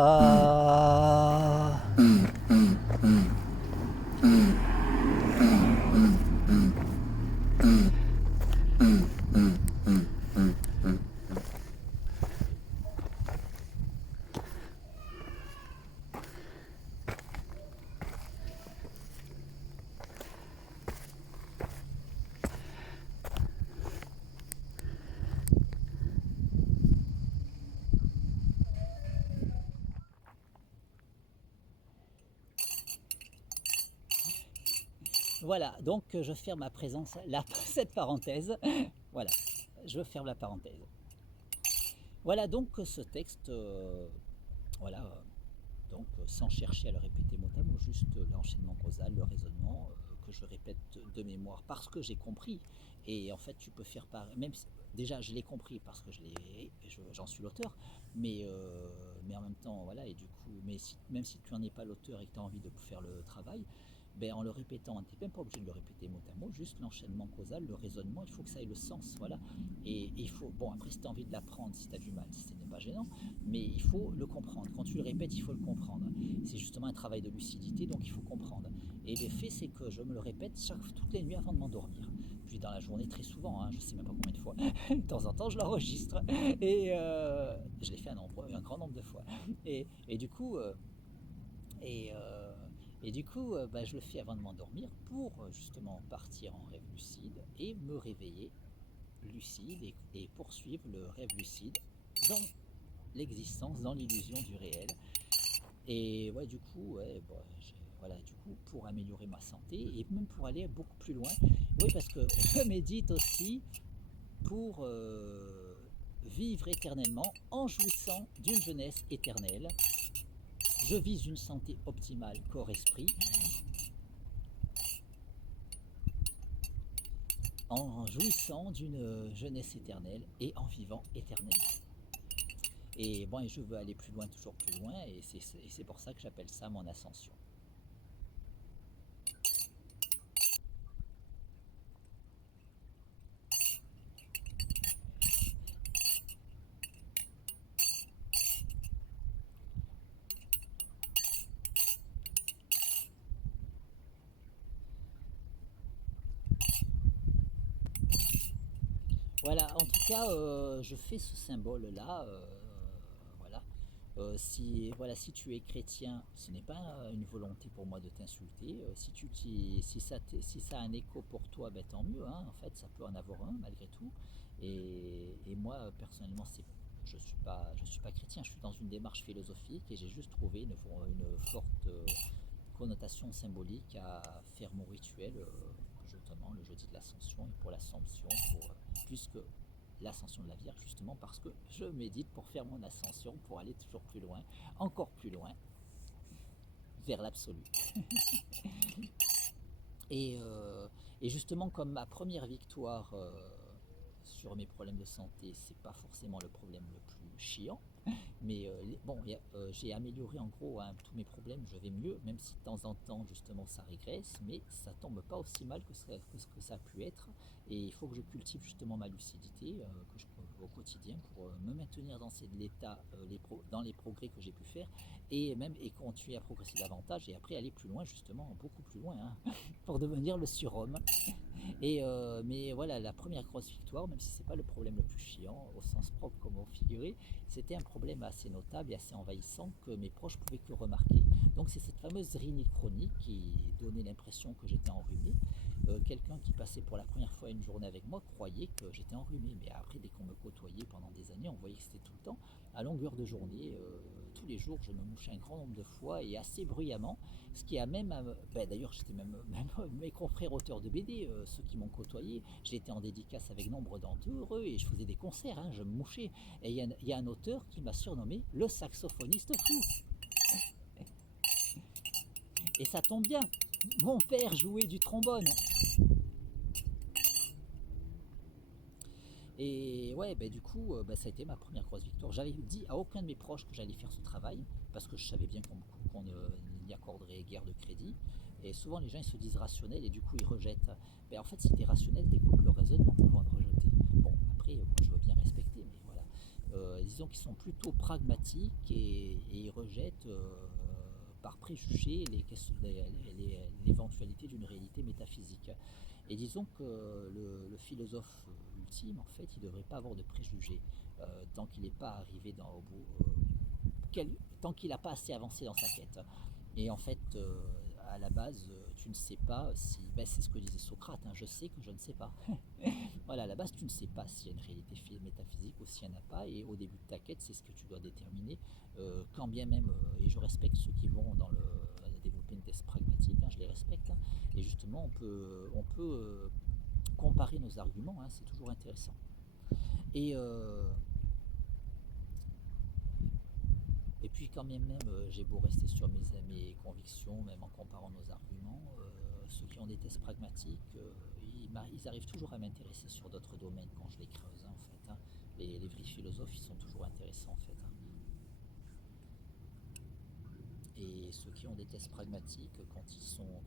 Voilà, donc je ferme à présent cette parenthèse. Voilà, je ferme la parenthèse. Voilà donc ce texte, voilà, sans chercher à le répéter mot à mot, juste l'enchaînement causal, le raisonnement, que je répète de mémoire parce que j'ai compris. Et en fait, tu peux faire pareil, même si, déjà je l'ai compris parce que j'en suis l'auteur, mais en même temps, voilà, et du coup, même si tu n'en es pas l'auteur et que tu as envie de faire le travail, ben, en le répétant, tu n'es même pas obligé de le répéter mot à mot, juste l'enchaînement causal, le raisonnement, il faut que ça ait le sens, voilà. Et il faut, bon, après, si tu as envie de l'apprendre, si tu as du mal, si ce n'est pas gênant, mais il faut le comprendre. Quand tu le répètes, il faut le comprendre. C'est justement un travail de lucidité, donc il faut comprendre. Et le fait, c'est que je me le répète toutes les nuits avant de m'endormir. Puis dans la journée, très souvent, hein, je ne sais même pas combien de fois. De temps en temps, je l'enregistre. Et je l'ai fait un grand nombre de fois. Et du coup, et, euh, et du coup, bah, je le fais avant de m'endormir pour justement partir en rêve lucide et me réveiller lucide et poursuivre le rêve lucide dans l'existence, dans l'illusion du réel. Et ouais, du coup, ouais, bon, voilà, du coup, pour améliorer ma santé et même pour aller beaucoup plus loin. Oui, parce que je médite aussi pour vivre éternellement en jouissant d'une jeunesse éternelle. Je vise une santé optimale corps-esprit en jouissant d'une jeunesse éternelle et en vivant éternellement. Et bon, et je veux aller plus loin, toujours plus loin, et c'est pour ça que j'appelle ça mon ascension. Voilà, en tout cas, je fais ce symbole-là. Voilà. Si tu es chrétien, ce n'est pas une volonté pour moi de t'insulter. Si ça a un écho pour toi, ben, tant mieux. Hein. En fait, ça peut en avoir un malgré tout. Et moi, personnellement, je suis pas chrétien. Je suis dans une démarche philosophique et j'ai juste trouvé une forte connotation symbolique à faire mon rituel, justement le jeudi de l'Ascension et pour l'Assomption, puisque l'ascension de la Vierge, justement parce que je médite pour faire mon ascension, pour aller toujours plus loin, encore plus loin, vers l'absolu. Et, euh, et justement, comme ma première victoire sur mes problèmes de santé, c'est pas forcément le problème le plus chiant, Mais bon, j'ai amélioré en gros hein, tous mes problèmes, je vais mieux, même si de temps en temps justement ça régresse, mais ça tombe pas aussi mal que ce que ça a pu être. Et il faut que je cultive justement ma lucidité au quotidien pour me maintenir dans l'état, dans les progrès que j'ai pu faire et continuer à progresser davantage et après aller plus loin, justement, beaucoup plus loin, hein, pour devenir le surhomme. Mais voilà, la première grosse victoire, même si c'est pas le problème le plus chiant, au sens propre comme au figuré, c'était un problème assez notable et assez envahissant que mes proches pouvaient que remarquer. Donc c'est cette fameuse rhinite chronique qui donnait l'impression que j'étais enrhumé. Quelqu'un qui passait pour la première fois une journée avec moi croyait que j'étais enrhumé, mais après dès qu'on me côtoyait pendant des années, on voyait que c'était tout le temps, à longueur de journée, tous les jours, je me mouchais un grand nombre de fois et assez bruyamment, ce qui a même, d'ailleurs j'étais même mes confrères auteurs de BD, ceux qui m'ont côtoyé, j'étais en dédicace avec nombre d'entre eux et je faisais des concerts, hein, je me mouchais. Et il y a un auteur qui m'a surnommé le saxophoniste fou. Et ça tombe bien, mon père jouait du trombone. Et ouais, du coup, ça a été ma première grosse victoire. J'avais dit à aucun de mes proches que j'allais faire ce travail, parce que je savais bien qu'on n'y accorderait guère de crédit. Et souvent, les gens ils se disent rationnels et du coup, ils rejettent. En fait, si tu es rationnel, tu écoutes le raisonnement avant de rejeter. Bon, après, moi, je veux bien respecter, mais voilà. Disons qu'ils sont plutôt pragmatiques et ils rejettent par préjugé l'éventualité d'une réalité métaphysique. Et disons que le philosophe ultime, en fait, il ne devrait pas avoir de préjugés tant qu'il n'est pas arrivé au bout, tant qu'il n'a pas assez avancé dans sa quête. Et en fait, à la base, tu ne sais pas si. C'est ce que disait Socrate, hein, je sais que je ne sais pas. Voilà, à la base, tu ne sais pas s'il y a une réalité métaphysique ou s'il n'y en a pas. Et au début de ta quête, c'est ce que tu dois déterminer. Quand bien même, et je respecte ceux qui vont dans développer une thèse pragmatique, hein, je les respecte. Hein, et justement, on peut comparer nos arguments, hein, c'est toujours intéressant. Et, euh, et puis quand même, j'ai beau rester sur mes convictions, même en comparant nos arguments, ceux qui ont des thèses pragmatiques, ils arrivent toujours à m'intéresser sur d'autres domaines quand je les creuse, hein, en fait. Hein. Les vrais philosophes, ils sont toujours intéressants, en fait. Hein. Et ceux qui ont des thèses pragmatiques, quand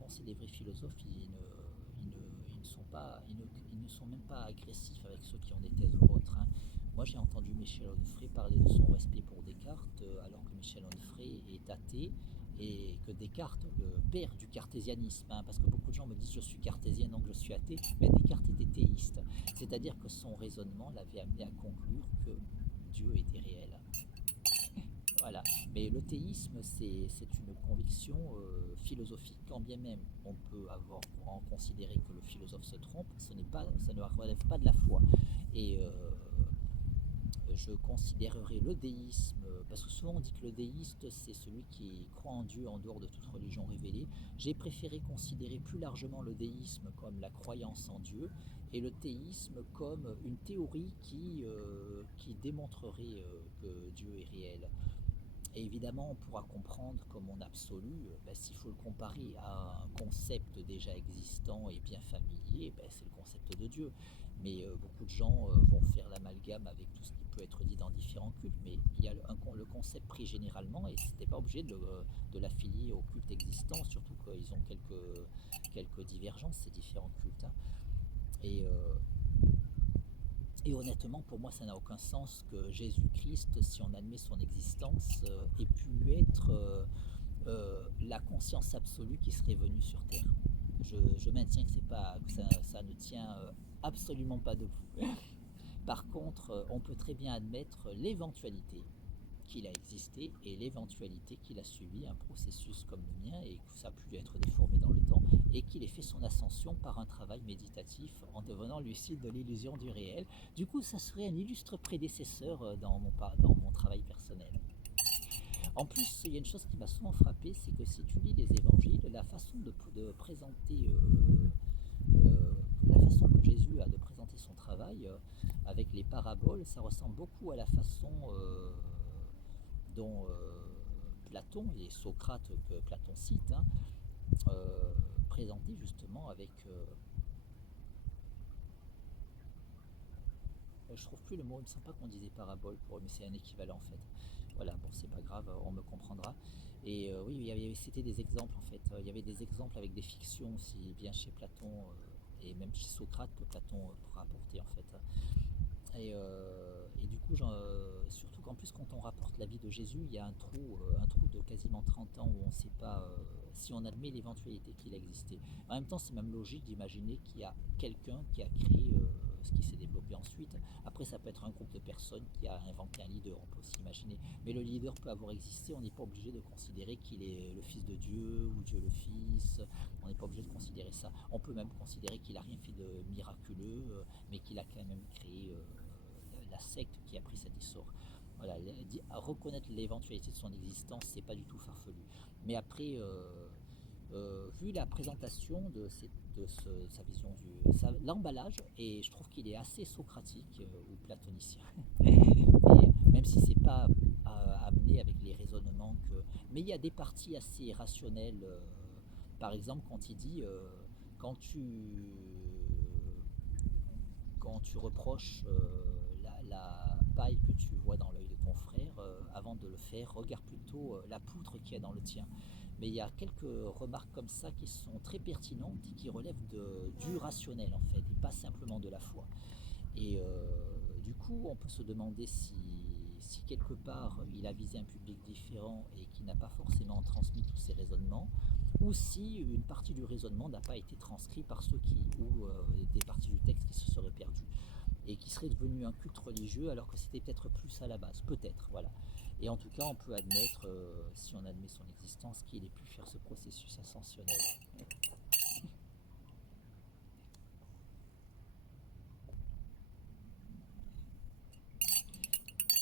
c'est des vrais philosophes, ils ne sont pas, ils ne sont même pas agressifs avec ceux qui ont des thèses ou autres. Hein. Moi, j'ai entendu Michel Onfray parler de son respect pour Descartes, alors que Michel Onfray est athée et que Descartes, le père du cartésianisme, hein, parce que beaucoup de gens me disent je suis cartésien donc je suis athée, mais Descartes était théiste, c'est-à-dire que son raisonnement l'avait amené à conclure que Dieu était réel. Voilà. Mais le théisme, c'est une conviction philosophique. Quand bien même on peut avoir pour en considérer que le philosophe se trompe, ça ne relève pas de la foi. Et je considérerais le déisme, parce que souvent on dit que le déiste c'est celui qui croit en Dieu en dehors de toute religion révélée. J'ai préféré considérer plus largement le déisme comme la croyance en Dieu et le théisme comme une théorie qui démontrerait que Dieu est réel. Et évidemment, on pourra comprendre comme mon absolu, s'il faut le comparer à un concept déjà existant et bien familier, c'est le concept de Dieu. Mais beaucoup de gens vont faire l'amalgame avec tout ce qui peut être dit dans différents cultes, mais il y a le concept pris généralement et c'était pas obligé de l'affilier au culte existant, surtout qu'ils ont quelques divergences, ces différents cultes. Hein. Et, euh, et honnêtement, pour moi, ça n'a aucun sens que Jésus-Christ, si on admet son existence, ait pu être la conscience absolue qui serait venue sur Terre. Je maintiens que, que ça ne tient absolument pas debout. Par contre, on peut très bien admettre l'éventualité qu'il a existé et l'éventualité qu'il a suivi un processus comme le mien et que ça a pu être déformé dans le temps et qu'il ait fait son ascension par un travail méditatif en devenant lucide de l'illusion du réel. Du coup, ça serait un illustre prédécesseur dans mon travail personnel. En plus, il y a une chose qui m'a souvent frappé, c'est que si tu lis les évangiles, la façon de présenter, la façon que Jésus a de présenter son travail avec les paraboles, ça ressemble beaucoup à la façon dont Platon et Socrate que Platon cite, hein, présentait justement avec Je trouve plus le mot, il me semble pas qu'on disait parabole pour eux, mais c'est un équivalent en fait. Voilà, bon, c'est pas grave, on me comprendra. Et oui, c'était des exemples en fait. Il y avait des exemples avec des fictions aussi, bien chez Platon et même chez Socrate que Platon rapportait en fait. Et du coup, surtout qu'en plus, quand on rapporte la vie de Jésus, il y a un trou de quasiment 30 ans où on ne sait pas si on admet l'éventualité qu'il a existé. En même temps, c'est même logique d'imaginer qu'il y a quelqu'un qui a créé ce qui s'est développé ensuite. Après, ça peut être un groupe de personnes qui a inventé un leader, on peut aussi imaginer. Mais le leader peut avoir existé, on n'est pas obligé de considérer qu'il est le fils de Dieu ou Dieu le Fils. On n'est pas obligé de considérer ça. On peut même considérer qu'il n'a rien fait de miraculeux, mais qu'il a quand même créé la secte qui a pris cet essor. Voilà, reconnaître l'éventualité de son existence, c'est pas du tout farfelu. Mais après, vu la présentation sa vision l'emballage, et je trouve qu'il est assez socratique ou platonicien. Et même si c'est pas amené avec les raisonnements mais il y a des parties assez rationnelles. Par exemple, quand il dit quand tu quand tu reproches la paille que tu vois dans l'œil de ton frère, avant de le faire, regarde plutôt la poutre qu'il y a dans le tien. Mais il y a quelques remarques comme ça qui sont très pertinentes et qui relèvent du rationnel en fait, et pas simplement de la foi. Et du coup, on peut se demander si quelque part il a visé un public différent et qui n'a pas forcément transmis tous ses raisonnements, ou si une partie du raisonnement n'a pas été transcrit par ceux ou des parties du texte qui se seraient perdues et qui serait devenu un culte religieux alors que c'était peut-être plus à la base, peut-être, voilà. Et en tout cas, on peut admettre, si on admet son existence, qu'il ait pu faire ce processus ascensionnel.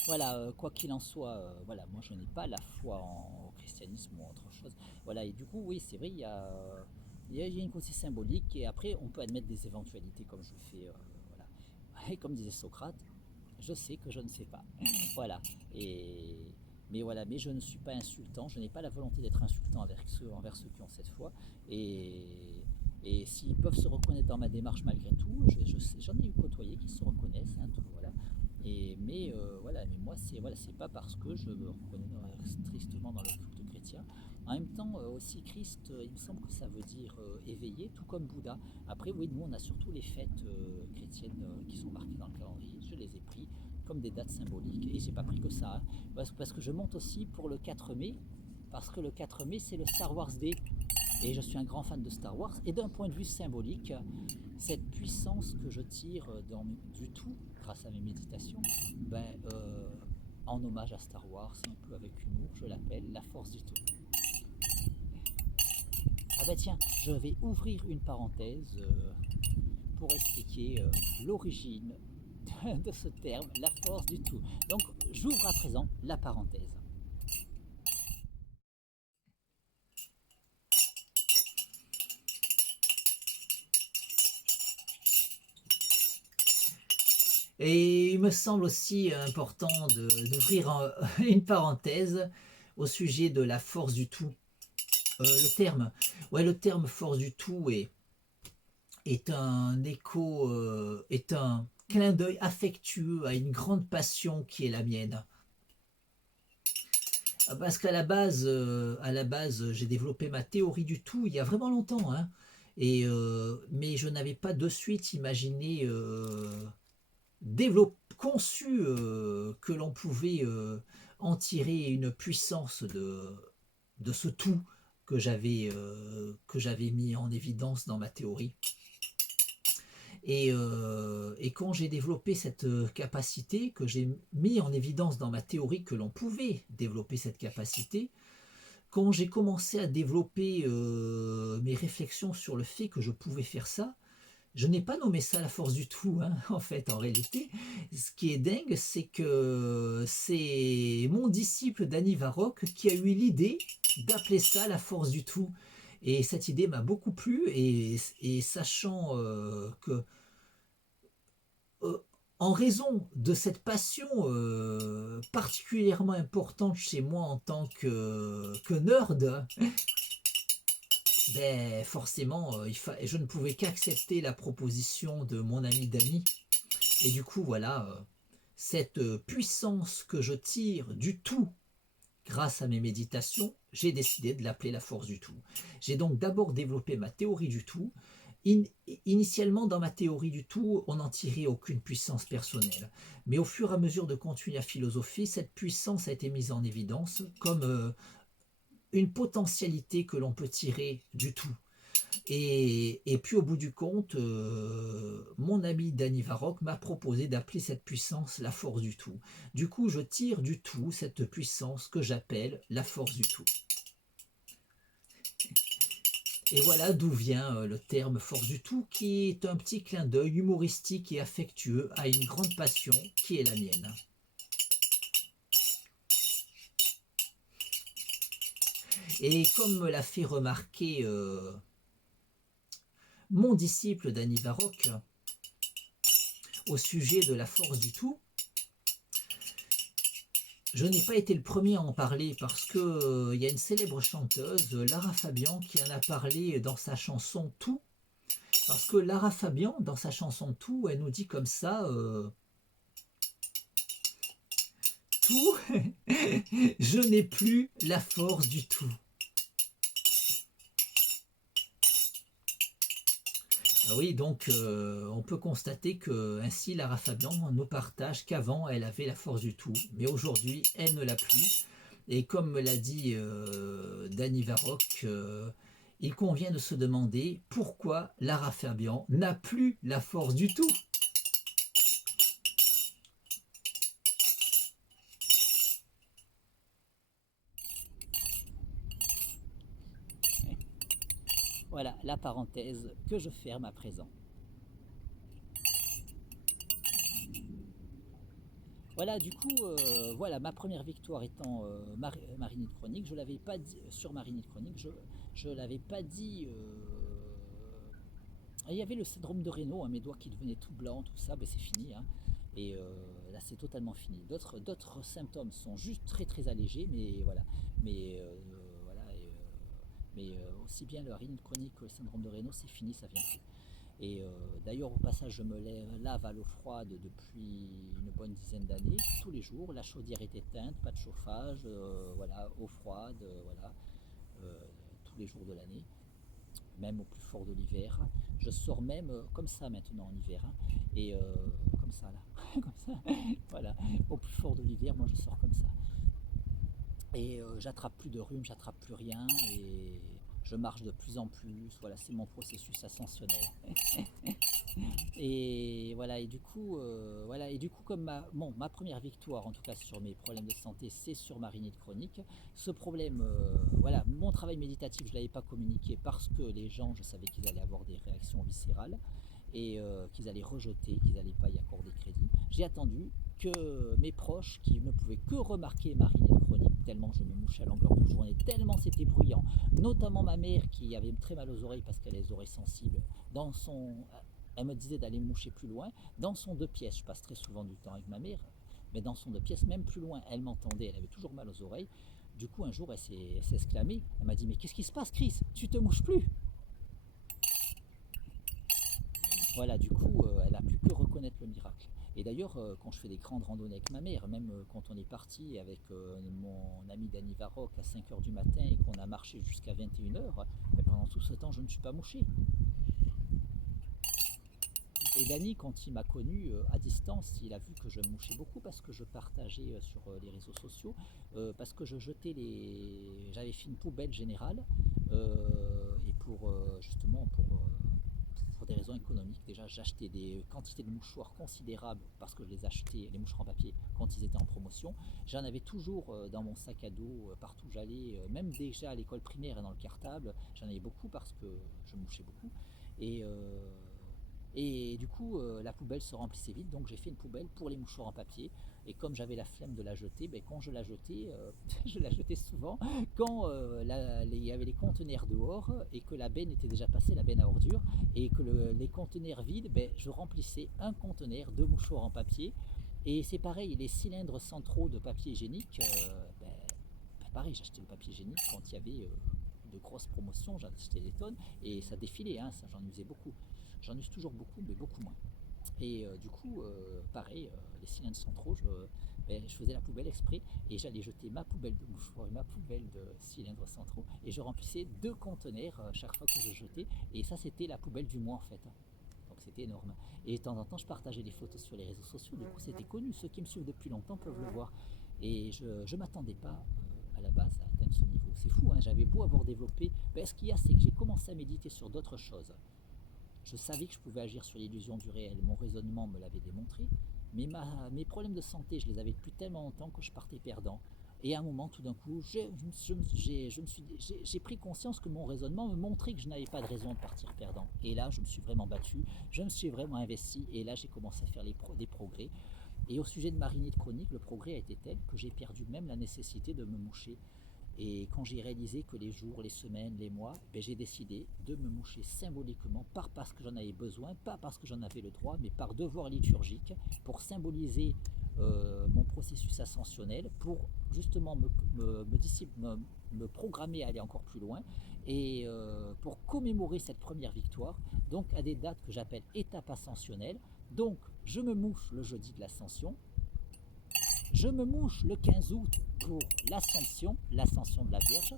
Voilà, quoi qu'il en soit, voilà, moi je n'ai pas la foi au christianisme ou autre chose. Voilà, et du coup, oui, c'est vrai, il y a une côté symbolique, et après, on peut admettre des éventualités comme je fais, voilà. Et comme disait Socrate, je sais que je ne sais pas. Voilà. Et, mais voilà, mais je ne suis pas insultant, je n'ai pas la volonté d'être insultant envers ceux qui ont cette foi. Et, et s'ils peuvent se reconnaître dans ma démarche malgré tout, j'en ai eu côtoyé qui se reconnaissent, hein, tout, voilà. Mais voilà, mais moi c'est pas parce que je me reconnais tristement dans le culte chrétien. En même temps aussi Christ, il me semble que ça veut dire éveillé, tout comme Bouddha. Après oui, nous on a surtout les fêtes chrétiennes qui sont marquées dans le calendrier. Je les ai pris comme des dates symboliques et j'ai pas pris que ça, hein. Parce que je monte aussi pour le 4 mai, parce que le 4 mai c'est le Star Wars Day. Et je suis un grand fan de Star Wars. Et d'un point de vue symbolique, cette puissance que je tire du tout, grâce à mes méditations, ben, en hommage à Star Wars, un peu avec humour, je l'appelle la force du tout. Ah ben tiens, je vais ouvrir une parenthèse pour expliquer l'origine de ce terme, la force du tout. Donc j'ouvre à présent la parenthèse. Et il me semble aussi important d'ouvrir une parenthèse au sujet de la force du tout. Le terme force du tout est un écho, est un clin d'œil affectueux à une grande passion qui est la mienne. Parce à la base, j'ai développé ma théorie du tout il y a vraiment longtemps, hein. Mais je n'avais pas de suite imaginé conçu que l'on pouvait en tirer une puissance de ce tout que j'avais mis en évidence dans ma théorie. Et quand j'ai développé cette capacité, que j'ai mis en évidence dans ma théorie que l'on pouvait développer cette capacité, quand j'ai commencé à développer mes réflexions sur le fait que je pouvais faire ça, je n'ai pas nommé ça la force du tout, hein, en fait, en réalité. Ce qui est dingue, c'est que c'est mon disciple Danny Varrock qui a eu l'idée d'appeler ça la force du tout. Et cette idée m'a beaucoup plu, et sachant que, euh, en raison de cette passion particulièrement importante chez moi en tant que nerd, forcément, je ne pouvais qu'accepter la proposition de mon ami Danny Et du coup, voilà, cette puissance que je tire du tout grâce à mes méditations, j'ai décidé de l'appeler la force du tout. J'ai donc d'abord développé ma théorie du tout. In- Initialement, dans ma théorie du tout, on n'en tirait aucune puissance personnelle. Mais au fur et à mesure de continuer à philosopher, cette puissance a été mise en évidence comme une potentialité que l'on peut tirer du tout. Et puis au bout du compte, mon ami Danny Varrock m'a proposé d'appeler cette puissance la force du tout. Du coup, je tire du tout cette puissance que j'appelle la force du tout. Et voilà d'où vient le terme force du tout, qui est un petit clin d'œil humoristique et affectueux à une grande passion qui est la mienne. Et comme me l'a fait remarquer mon disciple Danny Varrock au sujet de la force du tout, je n'ai pas été le premier à en parler parce que y a une célèbre chanteuse, Lara Fabian, qui en a parlé dans sa chanson Tout. Parce que Lara Fabian, dans sa chanson Tout, elle nous dit comme ça Tout, je n'ai plus la force du tout. Ah oui, donc on peut constater que ainsi Lara Fabian nous partage qu'avant elle avait la force du tout, mais aujourd'hui elle ne l'a plus. Et comme me l'a dit Danny Varrock, il convient de se demander pourquoi Lara Fabian n'a plus la force du tout. Voilà la parenthèse que je ferme à présent. Voilà, du coup, voilà, ma première victoire étant Marinette Chronique. Je l'avais pas dit sur Marinette Chronique, je l'avais pas dit. Il y avait le syndrome de Raynaud, hein, mes doigts qui devenaient tout blancs, tout ça, ben c'est fini, hein. Et là, c'est totalement fini. D'autres symptômes sont juste très très allégés, mais voilà. Mais voilà, mais aussi bien le rhinite chronique que le syndrome de Raynaud, c'est fini, ça vient plus. Et d'ailleurs, au passage, je me lave à l'eau froide depuis une bonne dizaine d'années, tous les jours. La chaudière est éteinte, pas de chauffage, voilà, eau froide, voilà, euh, tous les jours de l'année, même au plus fort de l'hiver. Je sors même comme ça maintenant en hiver, hein, et comme ça là, comme ça, voilà, au plus fort de l'hiver, moi je sors comme ça. Et j'attrape plus de rhume, j'attrape plus rien, et je marche de plus en plus. Voilà, c'est mon processus ascensionnel. Et voilà, et du coup, comme ma première victoire, en tout cas sur mes problèmes de santé, c'est sur ma rhinite chronique. Ce problème, voilà, mon travail méditatif, je ne l'avais pas communiqué parce que les gens, je savais qu'ils allaient avoir des réactions viscérales et qu'ils allaient rejeter, qu'ils n'allaient pas y accorder crédit. J'ai attendu que mes proches, qui ne pouvaient que remarquer ma rhinite chronique, tellement je me mouchais à longueur de journée, tellement c'était bruyant, notamment ma mère qui avait très mal aux oreilles parce qu'elle a les oreilles sensibles, dans son elle me disait d'aller moucher plus loin. Dans son deux pièces, je passe très souvent du temps avec ma mère, mais dans son deux pièces, même plus loin, elle m'entendait, elle avait toujours mal aux oreilles. Du coup, un jour, elle s'est exclamée, elle m'a dit, mais qu'est-ce qui se passe, Chris? Tu te mouches plus? Voilà, du coup, elle a pu que reconnaître le miracle. Et d'ailleurs, quand je fais des grandes randonnées avec ma mère, même quand on est parti avec mon ami Danny Varrock à 5 heures du matin et qu'on a marché jusqu'à 21 heures, pendant tout ce temps, je ne suis pas mouché. Et Dany, quand il m'a connu à distance, il a vu que je mouchais beaucoup parce que je partageais sur les réseaux sociaux, parce que je jetais les. J'avais fait une poubelle générale, et pour justement pour des raisons économiques. Déjà, j'achetais des quantités de mouchoirs considérables parce que je les achetais, les mouchoirs en papier, quand ils étaient en promotion. J'en avais toujours dans mon sac à dos, partout où j'allais, même déjà à l'école primaire et dans le cartable. J'en avais beaucoup parce que je mouchais beaucoup. Et, euh, et du coup, la poubelle se remplissait vite, donc j'ai fait une poubelle pour les mouchoirs en papier. Et comme j'avais la flemme de la jeter, ben, quand je la jetais, je la jetais souvent quand il y avait les conteneurs dehors et que la benne était déjà passée, la benne à ordures, et que les conteneurs vides, ben, je remplissais un conteneur de mouchoirs en papier. Et c'est pareil, les cylindres centraux de papier hygiénique, pareil, j'achetais le papier hygiénique quand il y avait de grosses promotions, j'achetais des tonnes et ça défilait, hein, ça, j'en usais beaucoup. J'en use toujours beaucoup, mais beaucoup moins. Et du coup, pareil, les cylindres centraux, je faisais la poubelle exprès et j'allais jeter ma poubelle de mouchoirs et ma poubelle de cylindres centraux et je remplissais 2 conteneurs chaque fois que je jetais. Et ça, c'était la poubelle du mois en fait. Donc c'était énorme. Et de temps en temps, je partageais des photos sur les réseaux sociaux. Du coup, c'était connu. Ceux qui me suivent depuis longtemps peuvent le voir. Et je ne m'attendais pas à la base à atteindre ce niveau. C'est fou, hein, j'avais beau avoir développé. Ben, ce qu'il y a, c'est que j'ai commencé à méditer sur d'autres choses. Je savais que je pouvais agir sur l'illusion du réel. Mon raisonnement me l'avait démontré. Mais mes problèmes de santé, je les avais depuis tellement longtemps que je partais perdant. Et à un moment, tout d'un coup, j'ai pris conscience que mon raisonnement me montrait que je n'avais pas de raison de partir perdant. Et là, je me suis vraiment battu, je me suis vraiment investi, et là, j'ai commencé à faire des progrès. Et au sujet de ma rhinite chronique, le progrès a été tel que j'ai perdu même la nécessité de me moucher. Et quand j'ai réalisé que les jours, les semaines, les mois, ben j'ai décidé de me moucher symboliquement, pas parce que j'en avais besoin, pas parce que j'en avais le droit, mais par devoir liturgique, pour symboliser mon processus ascensionnel, pour justement me programmer à aller encore plus loin, et pour commémorer cette première victoire, donc à des dates que j'appelle étapes ascensionnelles. Donc je me mouche le jeudi de l'ascension, je me mouche le 15 août pour l'ascension de la Vierge.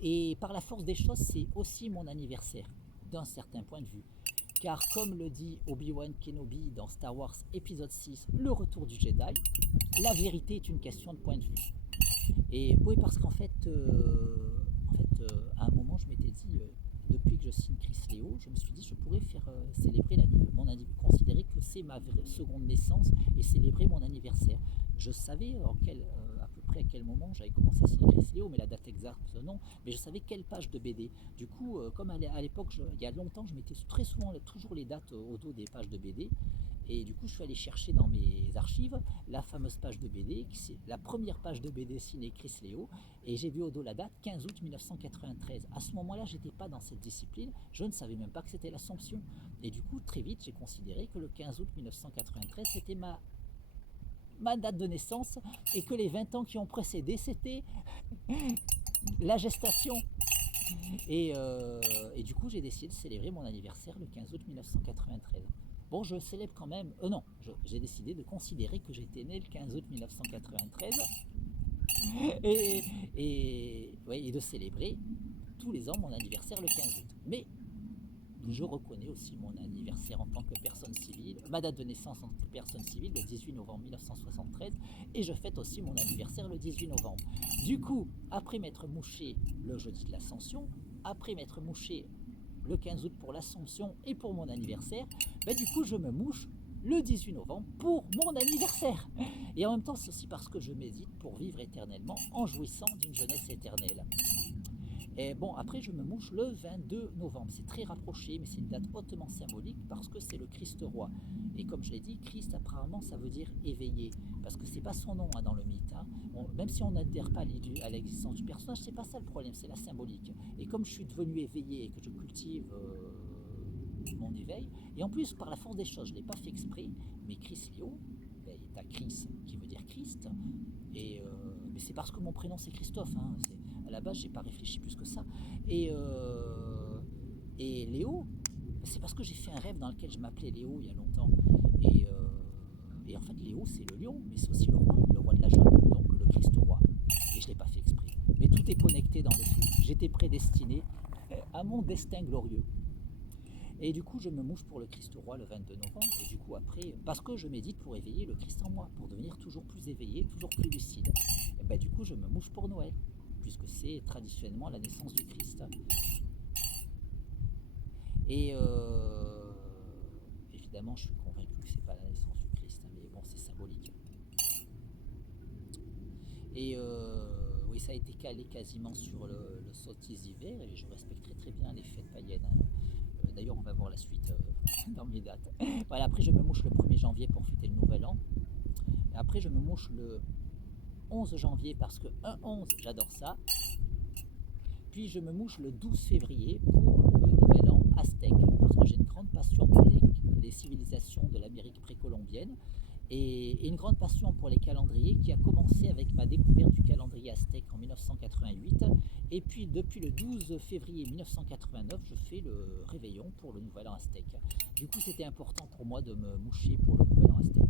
Et par la force des choses, c'est aussi mon anniversaire, d'un certain point de vue. Car comme le dit Obi-Wan Kenobi dans Star Wars épisode 6, Le Retour du Jedi, la vérité est une question de point de vue. Et oui, parce qu'en fait, à un moment, je m'étais dit, depuis que je signe Chris Léo, je me suis dit, je pourrais faire célébrer considérer que c'est ma seconde naissance et célébrer mon anniversaire. Je savais à peu près à quel moment j'avais commencé à signer Chris Léo, mais la date exacte, non. Mais je savais quelle page de BD. Du coup, comme à l'époque, il y a longtemps, je mettais très souvent toujours les dates au dos des pages de BD. Et du coup, je suis allé chercher dans mes archives la fameuse page de BD, c'est la première page de BD signée Chris Léo, et j'ai vu au dos la date 15 août 1993. À ce moment-là, j'étais pas dans cette discipline, je ne savais même pas que c'était l'Assomption. Et du coup, très vite, j'ai considéré que le 15 août 1993, c'était ma date de naissance, et que les 20 ans qui ont précédé, c'était la gestation. Et du coup, j'ai décidé de célébrer mon anniversaire le 15 août 1993. Bon, je célèbre quand même. Non, j'ai décidé de considérer que j'étais né le 15 août 1993 et de célébrer tous les ans mon anniversaire le 15 août. Mais je reconnais aussi mon anniversaire en tant que personne civile, ma date de naissance en tant que personne civile, le 18 novembre 1973, et je fête aussi mon anniversaire le 18 novembre. Du coup, après m'être mouché le jeudi de l'Ascension, après m'être mouché le 15 août pour l'Assomption et pour mon anniversaire, du coup je me mouche le 18 novembre pour mon anniversaire. Et en même temps, c'est aussi parce que je médite pour vivre éternellement en jouissant d'une jeunesse éternelle. Et bon, après je me mouche le 22 novembre, c'est très rapproché, mais c'est une date hautement symbolique parce que c'est le Christ roi. Et comme je l'ai dit, Christ apparemment ça veut dire éveillé, parce que c'est pas son nom dans le mythe. Même si on n'adhère pas à l'existence du personnage, c'est pas ça le problème, c'est la symbolique. Et comme je suis devenu éveillé et que je cultive mon éveil, et en plus par la force des choses, je l'ai pas fait exprès, mais Chris Léo, t'as Chris qui veut dire Christ, mais c'est parce que mon prénom c'est Christophe. À la base, j'ai pas réfléchi plus que ça. Et Léo, c'est parce que j'ai fait un rêve dans lequel je m'appelais Léo il y a longtemps. Et en fait, Léo, c'est le lion, mais c'est aussi le roi de la jungle, donc le Christ roi. Et je l'ai pas fait exprès. Mais tout est connecté dans le tout. J'étais prédestiné à mon destin glorieux. Et du coup, je me mouche pour le Christ roi le 22 novembre. Et du coup, après, parce que je médite pour éveiller le Christ en moi, pour devenir toujours plus éveillé, toujours plus lucide. Et du coup, je me mouche pour Noël, puisque c'est traditionnellement la naissance du Christ. Et évidemment, je suis convaincu que c'est pas la naissance du Christ, mais bon, c'est symbolique. Et oui, ça a été calé quasiment sur le solstice d'hiver, et je respecte très bien les fêtes païennes. D'ailleurs, on va voir la suite dans mes dates. Voilà, après, je me mouche le 1er janvier pour fêter le nouvel an. Et après, je me mouche le 11 janvier parce que 1-11, j'adore ça. Puis je me mouche le 12 février pour le nouvel an aztèque parce que j'ai une grande passion pour les civilisations de l'Amérique précolombienne. et une grande passion pour les calendriers qui a commencé avec ma découverte du calendrier aztèque en 1988. Et puis depuis le 12 février 1989, je fais le réveillon pour le nouvel an aztèque. Du coup, c'était important pour moi de me moucher pour le nouvel an aztèque.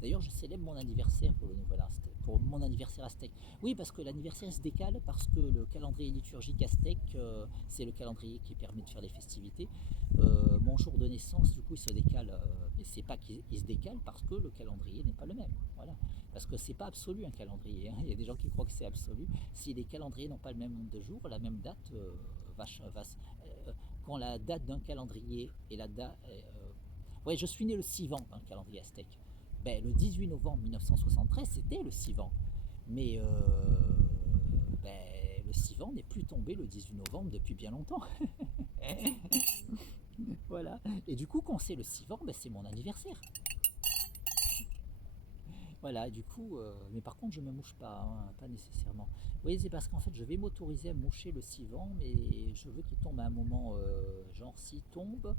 D'ailleurs, je célèbre mon anniversaire pour le nouvel aztèque, pour mon anniversaire aztèque. Oui, parce que l'anniversaire se décale parce que le calendrier liturgique aztèque, c'est le calendrier qui permet de faire les festivités. Mon jour de naissance, du coup, il se décale, mais c'est pas qu'il se décale parce que le calendrier n'est pas le même. Voilà. Parce que c'est pas absolu un calendrier, hein. Il y a des gens qui croient que c'est absolu. Si les calendriers n'ont pas le même nombre de jours, la même date quand la date d'un calendrier et la date. Ouais, je suis né le Sivan dans le calendrier aztèque. Ben, le 18 novembre 1973, c'était le Sivan. Mais ben, le Sivan n'est plus tombé le 18 novembre depuis bien longtemps. Voilà. Et du coup, quand c'est le Sivan, ben, c'est mon anniversaire. Voilà, du coup, mais par contre, je ne me mouche pas, hein, pas nécessairement. Oui, c'est parce qu'en fait, je vais m'autoriser à me moucher le Sivan, mais je veux qu'il tombe à un moment, genre s'il tombe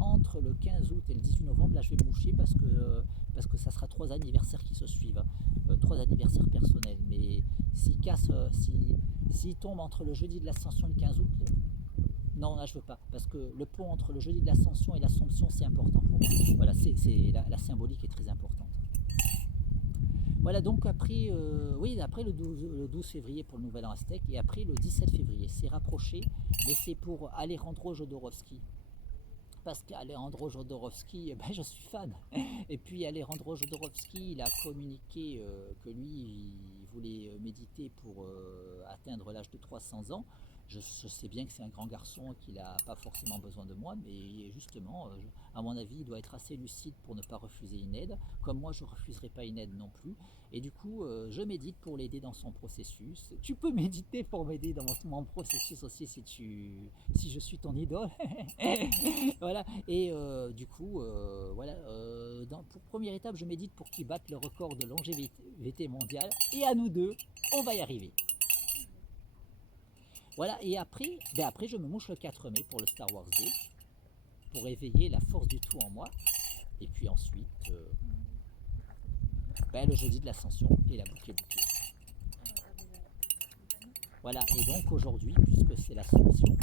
entre le 15 août et le 18 novembre, là je vais me moucher parce que ça sera 3 anniversaires qui se suivent, 3 anniversaires personnels. Mais s'il tombe entre le jeudi de l'Ascension et le 15 août, non, là je veux pas, parce que le pont entre le jeudi de l'Ascension et l'Assomption c'est important pour moi. Voilà, la symbolique est très importante. Voilà, donc après, oui, après le 12 février pour le Nouvel An aztèque et après le 17 février. C'est rapproché, mais c'est pour Alejandro Jodorowsky. Parce qu'Alejandro Jodorowsky, ben, je suis fan. Et puis Alejandro Jodorowsky, il a communiqué que lui, il voulait méditer pour atteindre l'âge de 300 ans. Je sais bien que c'est un grand garçon et qu'il n'a pas forcément besoin de moi, mais justement, à mon avis, il doit être assez lucide pour ne pas refuser une aide. Comme moi, je ne refuserai pas une aide non plus. Et du coup, je médite pour l'aider dans son processus. Tu peux méditer pour m'aider dans mon processus aussi si je suis ton idole. Voilà. Et du coup, voilà. Pour première étape, je médite pour qu'il batte le record de longévité mondiale. Et à nous deux, on va y arriver. Voilà, et après je me mouche le 4 mai pour le Star Wars Day, pour éveiller la force du tout en moi. Et puis ensuite, le jeudi de l'Ascension et la boucle est bouclée. Voilà, et donc aujourd'hui, puisque c'est l'Ascension,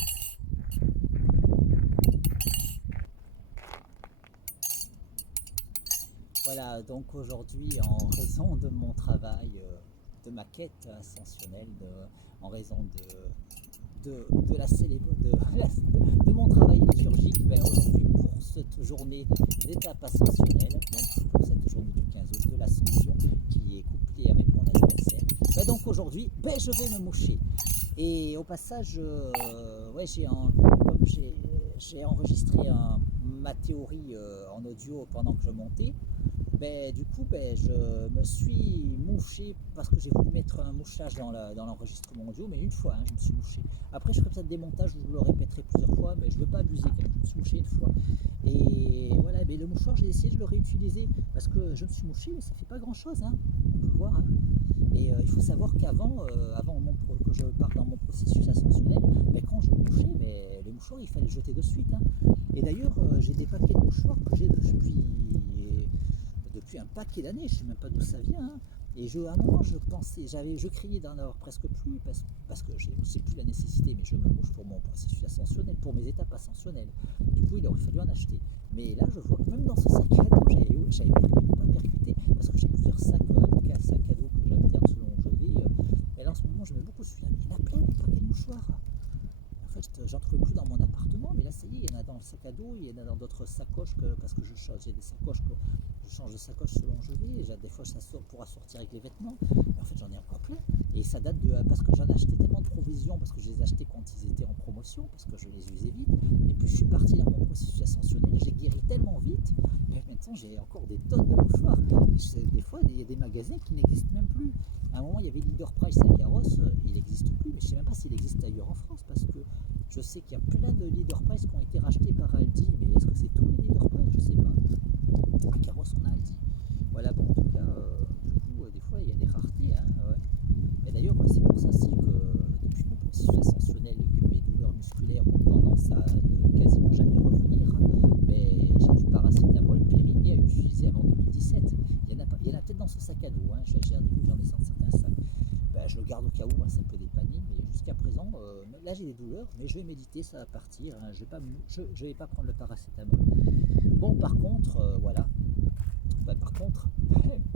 voilà, donc aujourd'hui, en raison de mon travail, de ma quête ascensionnelle, en raison de mon travail liturgique, aujourd'hui pour cette journée d'étape ascensionnelle, donc pour cette journée du 15 août de l'Ascension qui est couplée avec mon anniversaire, donc aujourd'hui je vais me moucher. Et au passage, comme j'ai enregistré ma théorie en audio pendant que je montais. Du coup, je me suis mouché parce que j'ai voulu mettre un mouchage dans l'enregistrement audio, mais une fois, hein, je me suis mouché. Après, je ferai peut-être des montages où je le répéterai plusieurs fois, mais je ne veux pas abuser quand même. Je me suis mouché une fois. Et voilà, mais le mouchoir, j'ai essayé de le réutiliser parce que je me suis mouché, mais ça ne fait pas grand-chose, hein, on peut voir. Hein. Et il faut savoir qu'avant que je parte dans mon processus ascensionnel, quand je me mouchais, les mouchoirs, il fallait les jeter de suite. Hein. Et d'ailleurs, j'ai des paquets de mouchoirs que j'ai depuis un paquet d'années, je ne sais même pas d'où ça vient. Hein. Et à un moment, je craignais d'en avoir presque plus parce que je n'ai plus la nécessité, mais je me mouche pour mon processus ascensionnel, pour mes étapes ascensionnelles. Du coup, il aurait fallu en acheter. Mais là, je vois que même dans ce sac à dos, j'avais pas percuté parce que j'ai plusieurs sacs à dos que j'alterne selon où je vais. Et là, en ce moment, je mets beaucoup dessus. Il y en a plein de paquets de mouchoirs. En fait, j'en trouvais plus dans mon appartement, mais là, ça y est, il y en a dans le sac à dos, il y en a dans d'autres sacoches parce que j'ai des sacoches que je change de sacoche selon où je vais. Et des fois, ça pourra sortir avec les vêtements. Mais en fait, j'en ai encore plein. Et ça date parce que j'en ai acheté tellement de provisions, parce que je les ai achetés quand ils étaient en promotion, parce que je les usais vite. Et puis, je suis parti dans mon processus ascensionnel. J'ai guéri tellement vite. Mais maintenant, j'ai encore des tonnes de mouchoirs. Des fois, il y a des magasins qui n'existent même plus. À un moment, il y avait Leader Price à Garros. Il n'existe plus. Mais je ne sais même pas s'il existe ailleurs en France, parce que je sais qu'il y a plein de Leader Price qui ont été rachetés par Aldi. Mais est-ce que c'est tous les Leader Price? Je ne sais pas. À Garros, on a Aldi. Voilà, bon, en tout cas, du coup, des fois, il y a des raretés. Hein, ouais. Mais d'ailleurs, c'est pour ça aussi que depuis mon processus ascensionnel et que mes douleurs musculaires ont tendance à ne quasiment jamais revenir, j'ai du paracétamol périmé à utiliser avant 2017. là j'ai des douleurs, mais je vais méditer, ça va partir, hein, je vais pas prendre le paracétamol. Bon, par contre, voilà, bah, par contre,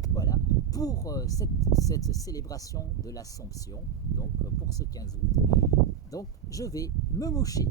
voilà, pour cette célébration de l'Assomption, donc pour ce 15 août, donc je vais me moucher.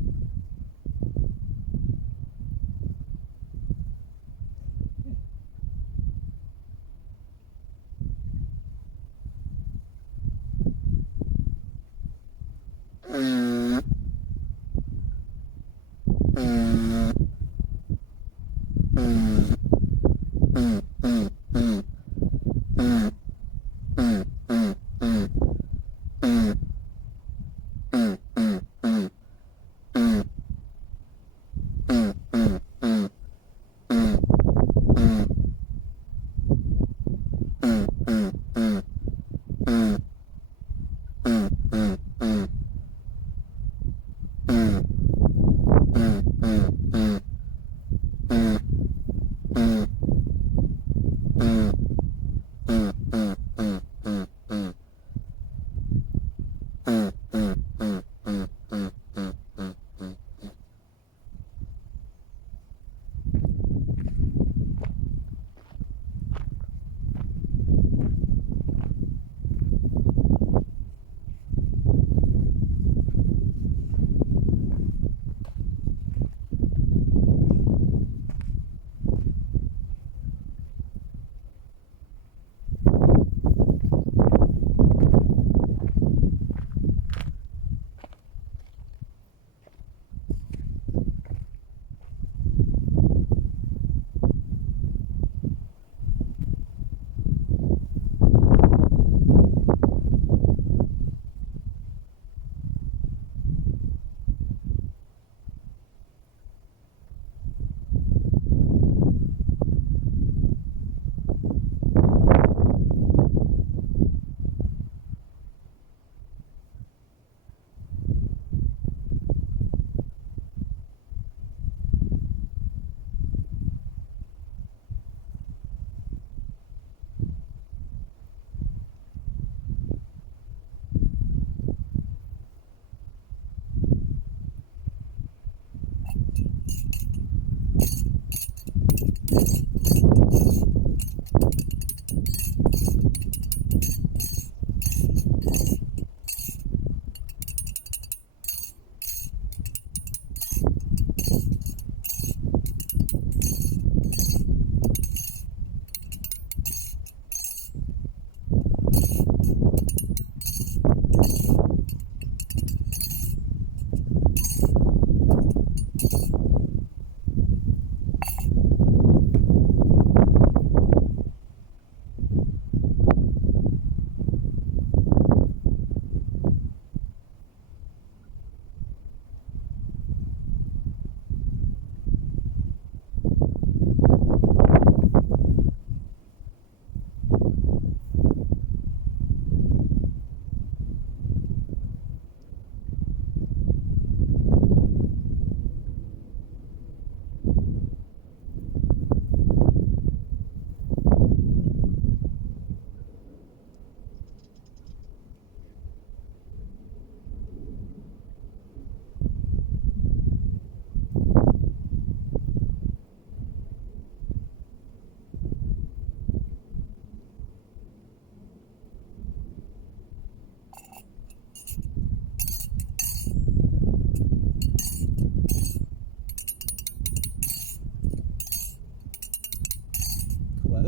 Quoi,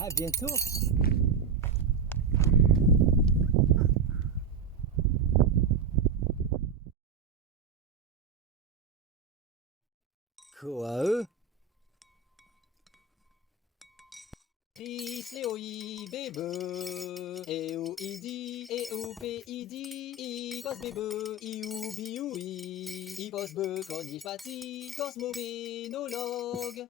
à bientôt. Quoi, Chris, Léo, I, bébé, et ou idi, et ou p idi, I, cos bébé, I ou bi ou I, pos be, con, I, pati, cosmo, benologue.